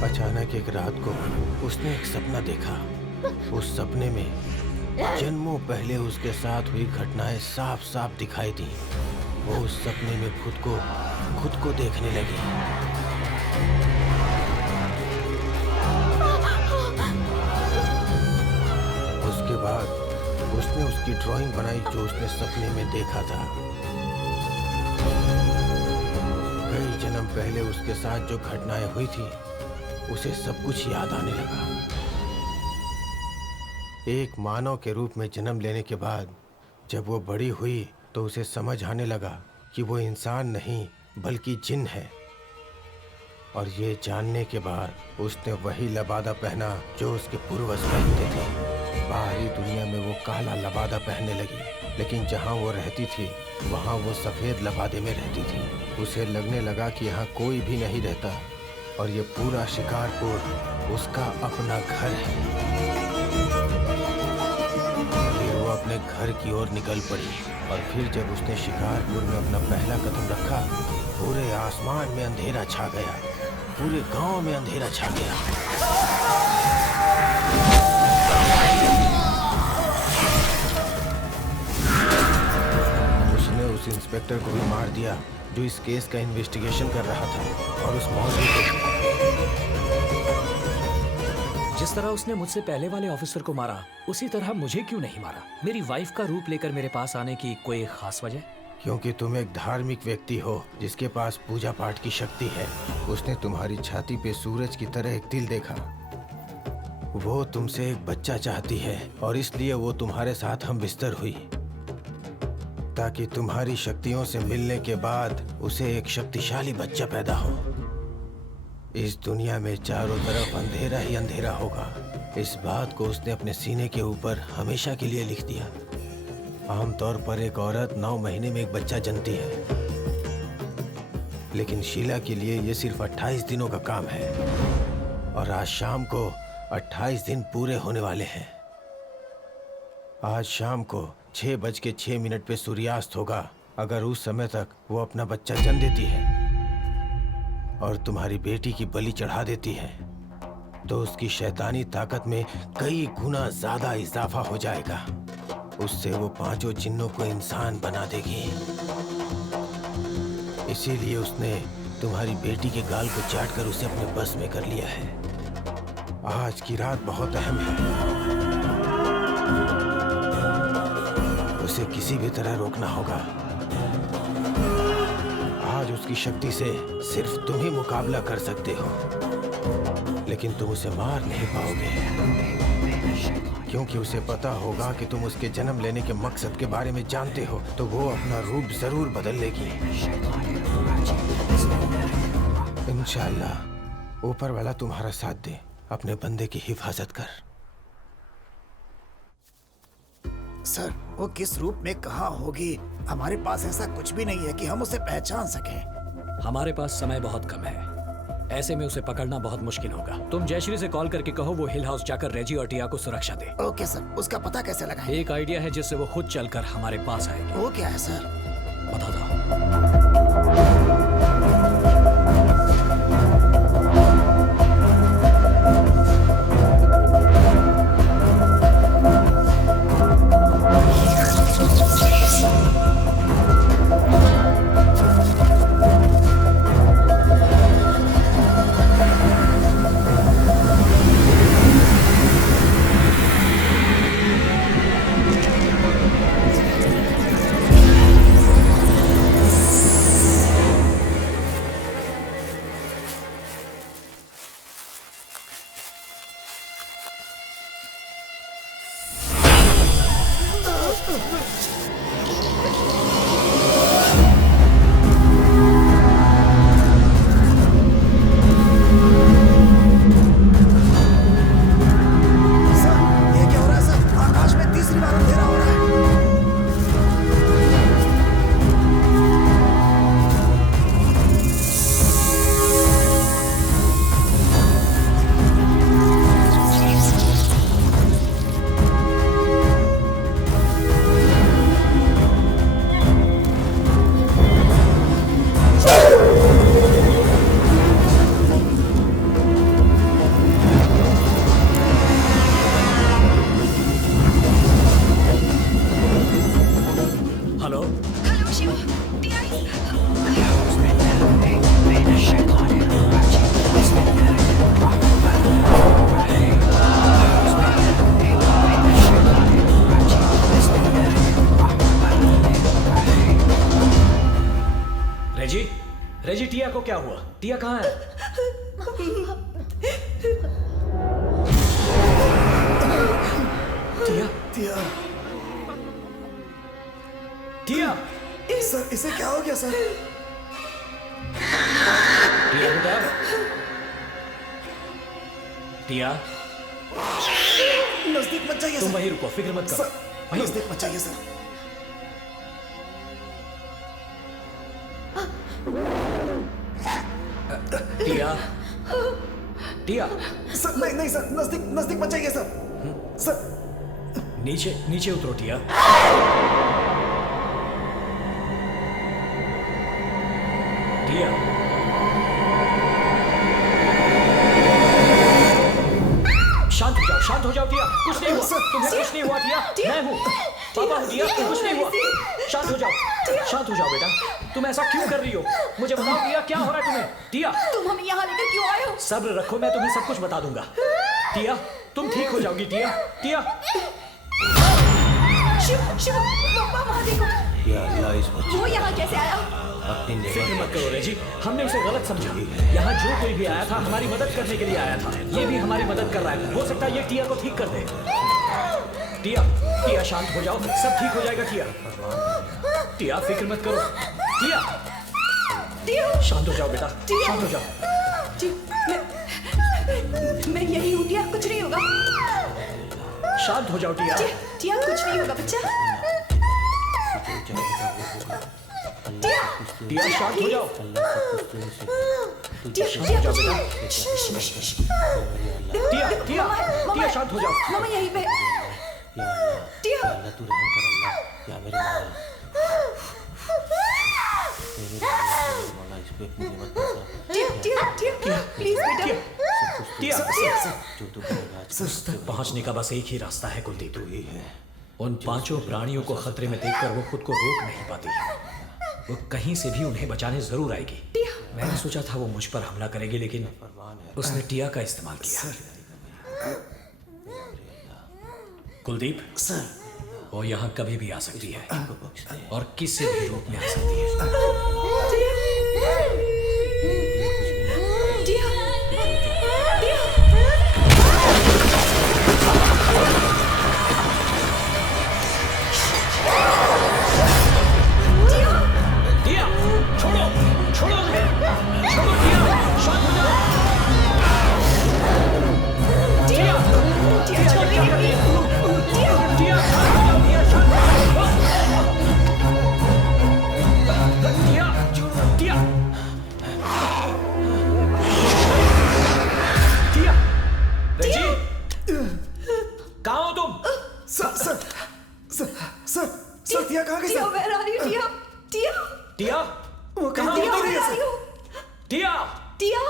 अचानक एक रात को उसने एक सपना देखा। उस सपने में जन्मों पहले उसके साथ हुई घटनाएं साफ साफ दिखाई दी। वो उस सपने में खुद को देखने लगी। उसके बाद उसने उसकी ड्राइंग बनाई जो उसने सपने में देखा था। कई जन्म पहले उसके साथ जो घटनाएं हुई थी, उसे सब कुछ याद आने लगा। एक मानव के रूप में जन्म लेने के बाद जब वो बड़ी हुई तो उसे समझ आने लगा कि वो इंसान नहीं बल्कि जिन है। और ये जानने के बाद उसने वही लबादा पहना जो उसके पूर्वज पहनते थे। बाहरी दुनिया में वो काला लबादा पहनने लगी, लेकिन जहाँ वो रहती थी वहाँ वो सफ़ेद लबादे में रहती थी। उसे लगने लगा कि यहाँ कोई भी नहीं रहता और ये पूरा शिकारपुर उसका अपना घर है। अपने घर की ओर निकल पड़ी और फिर जब उसने शिकारपुर में अपना पहला कदम रखा, पूरे आसमान में अंधेरा छा गया, पूरे गांव में अंधेरा छा गया। उसने उस इंस्पेक्टर को भी मार दिया जो इस केस का इन्वेस्टिगेशन कर रहा था, और उस मौलवी को। जिस तरह उसने मुझसे पहले वाले ऑफिसर को मारा, उसी तरह मुझे क्यों नहीं मारा? मेरी वाइफ का रूप लेकर मेरे पास आने की कोई खास वजह? क्योंकि तुम एक धार्मिक व्यक्ति हो जिसके पास पूजा पाठ की शक्ति है। उसने तुम्हारी छाती पे सूरज की तरह एक तिल देखा। वो तुमसे एक बच्चा चाहती है और इसलिए वो तुम्हारे साथ हम बिस्तर हुई, ताकि तुम्हारी शक्तियों से मिलने के बाद उसे एक शक्तिशाली बच्चा पैदा हो। इस दुनिया में चारों तरफ अंधेरा ही अंधेरा होगा। इस बात को उसने अपने सीने के ऊपर हमेशा के लिए लिख दिया। आमतौर पर एक औरत 9 महीने में एक बच्चा जनती है, लेकिन शीला के लिए ये सिर्फ 28 दिनों का काम है और आज शाम को 28 दिन पूरे होने वाले हैं। आज शाम को 6:06 पे सूर्यास्त होगा। अगर उस समय तक वो अपना बच्चा जन्म देती है और तुम्हारी बेटी की बलि चढ़ा देती है तो उसकी शैतानी ताकत में कई गुना ज्यादा इजाफा हो जाएगा। उससे वो 5 जिन्नों को इंसान बना देगी। इसीलिए उसने तुम्हारी बेटी के गाल को चाटकर उसे अपने बस में कर लिया है। आज की रात बहुत अहम है। उसे किसी भी तरह रोकना होगा। आज उसकी शक्ति से सिर्फ तुम ही मुकाबला कर सकते हो, लेकिन तुम उसे मार नहीं पाओगे क्योंकि उसे पता होगा कि तुम उसके जन्म लेने के मकसद के बारे में जानते हो, तो वो अपना रूप जरूर बदल लेगी। इंशाअल्लाह ऊपर वाला तुम्हारा साथ दे। अपने बंदे की हिफाजत कर। सर वो किस रूप में कहाँ होगी? हमारे पास ऐसा कुछ भी नहीं है कि हम उसे पहचान सकें। हमारे पास समय बहुत कम है, ऐसे में उसे पकड़ना बहुत मुश्किल होगा। तुम जयश्री से कॉल करके कहो वो हिल हाउस जाकर रेजी और टिया को सुरक्षा दे। Okay sir. उसका पता कैसे लगाएं? एक आइडिया है जिससे वो खुद चलकर हमारे पास आएगी। वो क्या है सर? बता दो। रेजी, टिया को क्या हुआ? टिया कहाँ है? टिया, टिया, टिया। सर इसे क्या हो गया सर? टिया बेटा, टिया नजदीक मत जाइए। तुम वहीं रुको, फिक्र मत करो। सर नजदीक मत जाइए सर। टिया, टिया। सर नहीं नहीं सर, नजदीक नजदीक मत जाइए सर। सर नीचे नीचे उतरो टिया। टिया, शांत हो जाओ टिया। कुछ नहीं हुआ, तुम्हें कुछ नहीं हुआ टिया। मैं हूँ, पापा हूँ टिया, कुछ नहीं हुआ। शांत हो जाओ बेटा। तुम ऐसा क्यों कर रही हो? मुझे बताओ टिया, क्या हो रहा है तुम्हें? टिया, तुम हमें यहाँ लेकर क्यों आए हो? सब्र रखो, मैं तुम्हें सब कुछ बता दूंगा। टिया, तुम ठीक हो जाओगी टिया। टिया, शिव, पापा वहाँ देखो। या अल्लाह, इस बच्चे वो यहाँ कैसे आया? अपनी फिक्र मत करो रेजी, हमने उसे गलत समझा। यहाँ जो कोई भी आया था हमारी मदद करने के लिए आया था। ये भी हमारी मदद कर रहा है। हो सकता है ये टिया को ठीक कर दे। टिया शांत हो जाओ, सब ठीक हो जाएगा टिया। टिया फिक्र मत करो। टिया शांत हो जाओ बेटा, शांत हो जाओ। मैं यही हूँ टिया, कुछ नहीं होगा। शांत हो जाओ टिया। टिया कुछ नहीं होगा बच्चा। टिया शांत हो जाओ। टिया शांत हो जाओ बेटा। टिया टिया टिया शांत हो जाओ। मामा यहीं पे। टिया तू रहम कर अल्लाह, या मेरे मौला, इसको एक नियमत बता। टिया प्लीज बेटा। टिया जो तू करेगा उस तक पहुंचने का बस एक ही रास्ता है कुलदीप। ही है। उन पांचों प्राणियों को खतरे में देखकर वो खुद को रोक नहीं पाती। वो कहीं से भी उन्हें बचाने जरूर आएगी। मैंने सोचा था वो मुझ पर हमला करेगी, लेकिन उसने टिया का इस्तेमाल किया। कुलदीप सर, वो यहाँ कभी भी आ सकती है और किसी भी रूप में आ सकती है। टिया छोड़ो छोड़ो उन्हें। छोड़ो टिया, शांत हो जाओ। टिया टिया शांत हो जाओ। टिया शांत हो जाओ। टिया टिया टिया रेजी, कहाँ हो तुम? Sir sir sir sir sir Tia कहाँ गई Tia sir? where are you? Tia Tia वो कहाँ टिया गई where है are you? Tia Tia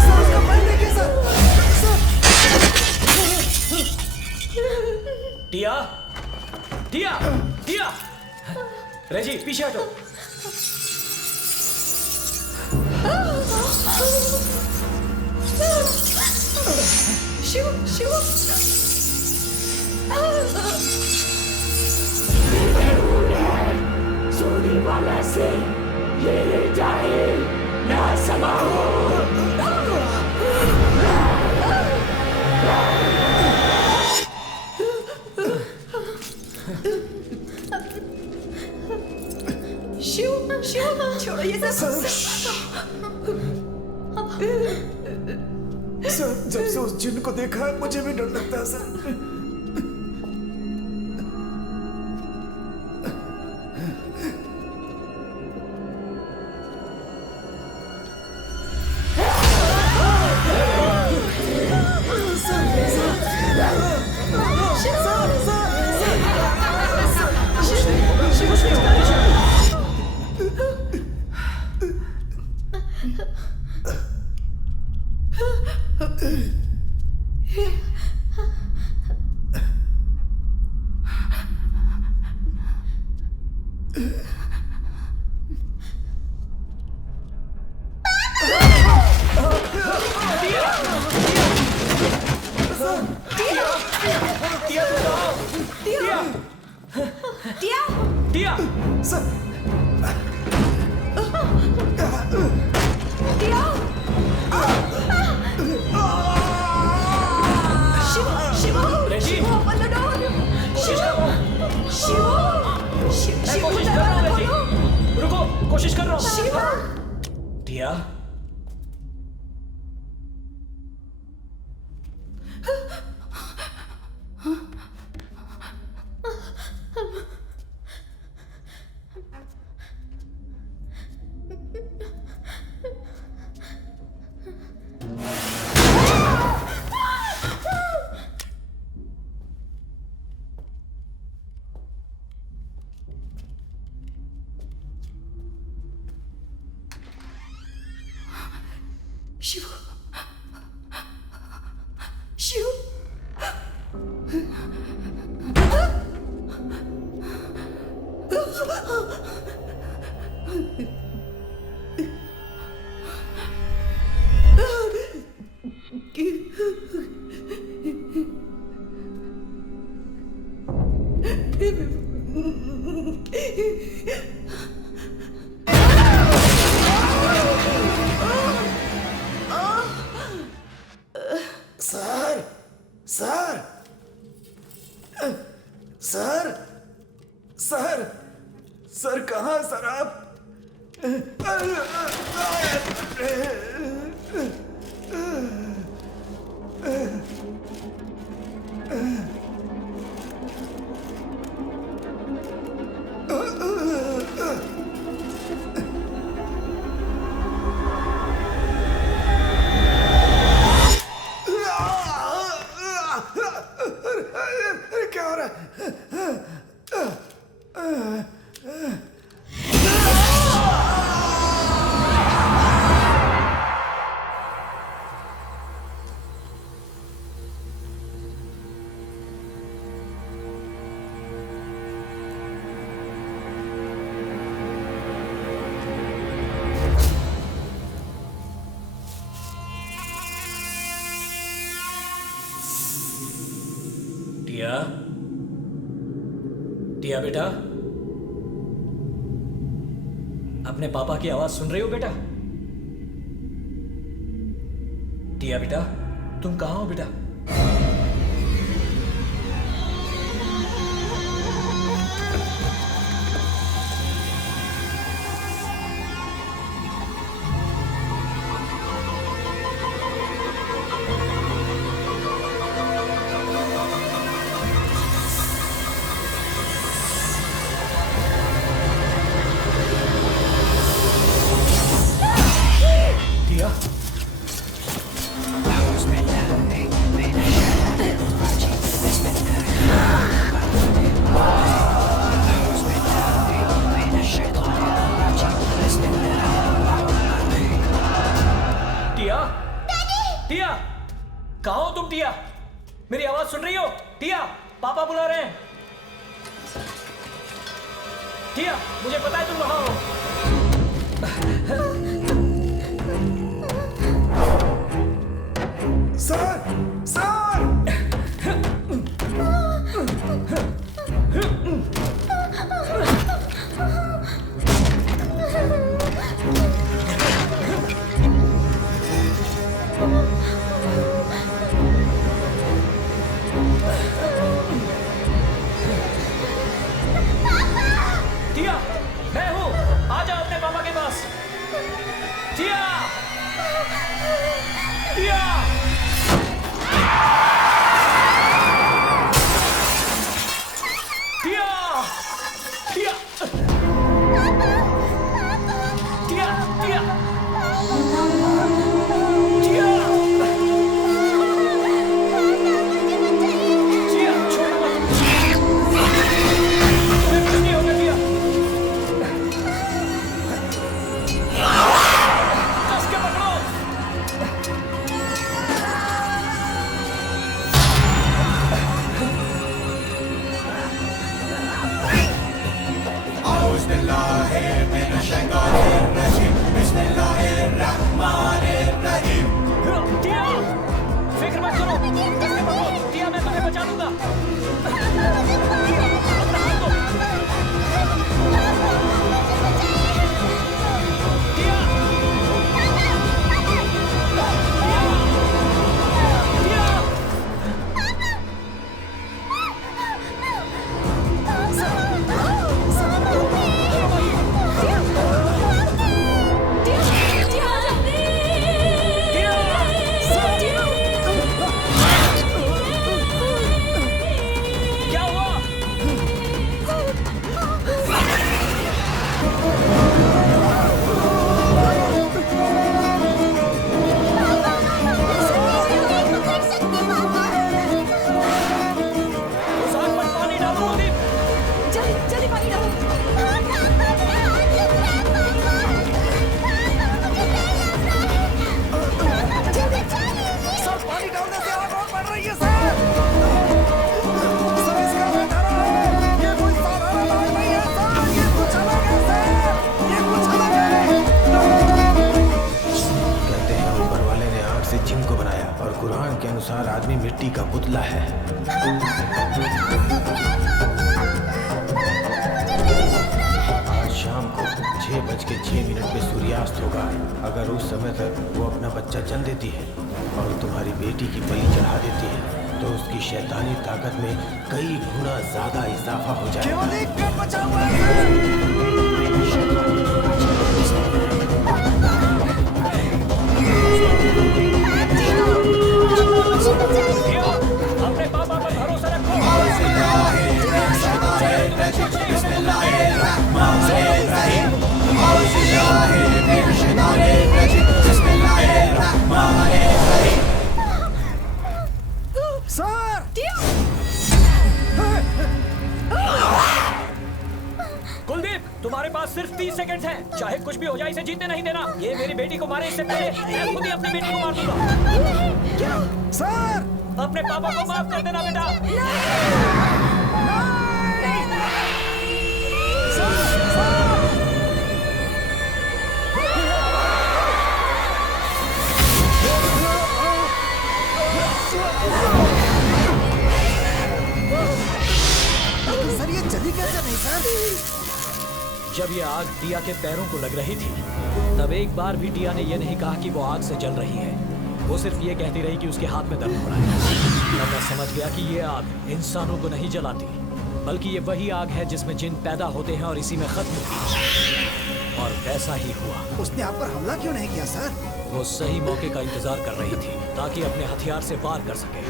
sir? उसका पैर देखिए सर। टिया टिया टिया रेजी पीछे हटो। शिव शिव सोने वाला से ये ले जाए ना समाओ। शिव शिव छोड़ो ये सब। सर जब से उस जिन को देखा है मुझे भी डर लगता है sir. Tia Tia sir Tia Shiv Shiv Reji Shiv open the door। Shiv Shiv Shiv मैं शिव कोशिश कर रहा हूँ रेजी, दरवाजा रुको कोशिश कर रहा हूँ। Shiv Tia Shiv Shiv sir sir sir sir sir कहाँ सर आप? टिया, टिया बेटा, अपने पापा की आवाज सुन रही हो बेटा? टिया बेटा, तुम कहाँ हो बेटा? टिया, टिया, टिया, कहाँ हो तुम टिया? मेरी आवाज सुन रही हो? टिया, पापा बुला रहे हैं। टिया, मुझे पता है तुम वहां हो। Sir, sir! टिया, मैं हूँ। आ जाओ अपने पापा के पास। टिया, टिया, टिया, टिया, टिया, टिया, टिया, छोड़ो मत। तुम्हें कुछ नहीं होगा टिया। कस के पकड़ो। टिया, फिक्र मत करो। कस के पकड़ो। टिया, मैं तुम्हें बचा लूंगा। टिया, अपना हाथ दो। टिया, टिया, क्या हुआ? उस आग पर पानी डालो कुलदीप। जल्दी जल्दी पानी डालो। सर, पानी डालने से आग और बढ़ रही है सर। सर, इसका नजारा है। ये कोई साधारण आग नहीं है सर। ये कुछ अलग है सर। ये कुछ अलग है। कहते हैं ऊपर वाले ने आग से जिन को बनाया और कुरान के अनुसार आदमी मिट्टी का पुतला है। आज शाम को 6:06 पे सूर्यास्त होगा। अगर उस समय तक वो अपना बच्चा जन्म देती है और तुम्हारी बेटी की बलि चढ़ा देती है तो उसकी शैतानी ताकत में कई गुना ज्यादा इजाफा हो जाएगा। केवल एक पेड़ बचा हुआ है टिया, अपने पापा पर भरोसा रखो। सर। कुलदीप, तुम्हारे पास सिर्फ 30 सेकंड हैं। चाहे कुछ भी हो जाए, इसे जीतने नहीं देना। ये मेरी बेटी को मारे इससे पहले मैं खुद ही अपनी बेटी को मार दूंगा। सर, अपने पापा को माफ कर देना बेटा। जब ये आग टिया के पैरों को लग रही थी तब एक बार भी टिया ने यह नहीं कहा कि वो आग से जल रही है। वो सिर्फ ये कहती रही कि उसके हाथ में दर्द हो रहा है। तब मैं समझ गया कि ये आग इंसानों को नहीं जलाती, बल्कि ये वही आग है जिसमें जिन पैदा होते हैं और इसी में खत्म होती है। और वैसा ही हुआ। उसने आप पर हमला क्यों नहीं किया सर? वो सही मौके का इंतजार कर रही थी ताकि अपने हथियार से वार कर सके।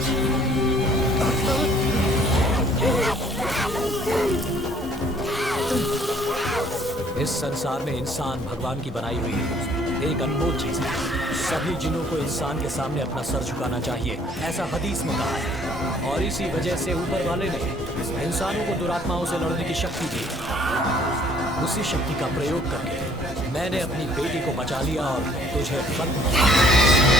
इस संसार में इंसान भगवान की बनाई हुई एक अनमोल चीज है। सभी जिनों को इंसान के सामने अपना सर झुकाना चाहिए, ऐसा हदीस में कहा है। और इसी वजह से ऊपर वाले ने इंसानों को दुरात्माओं से लड़ने की शक्ति दी। उसी शक्ति का प्रयोग करके मैंने अपनी बेटी को बचा लिया और तुझे खत्म किया।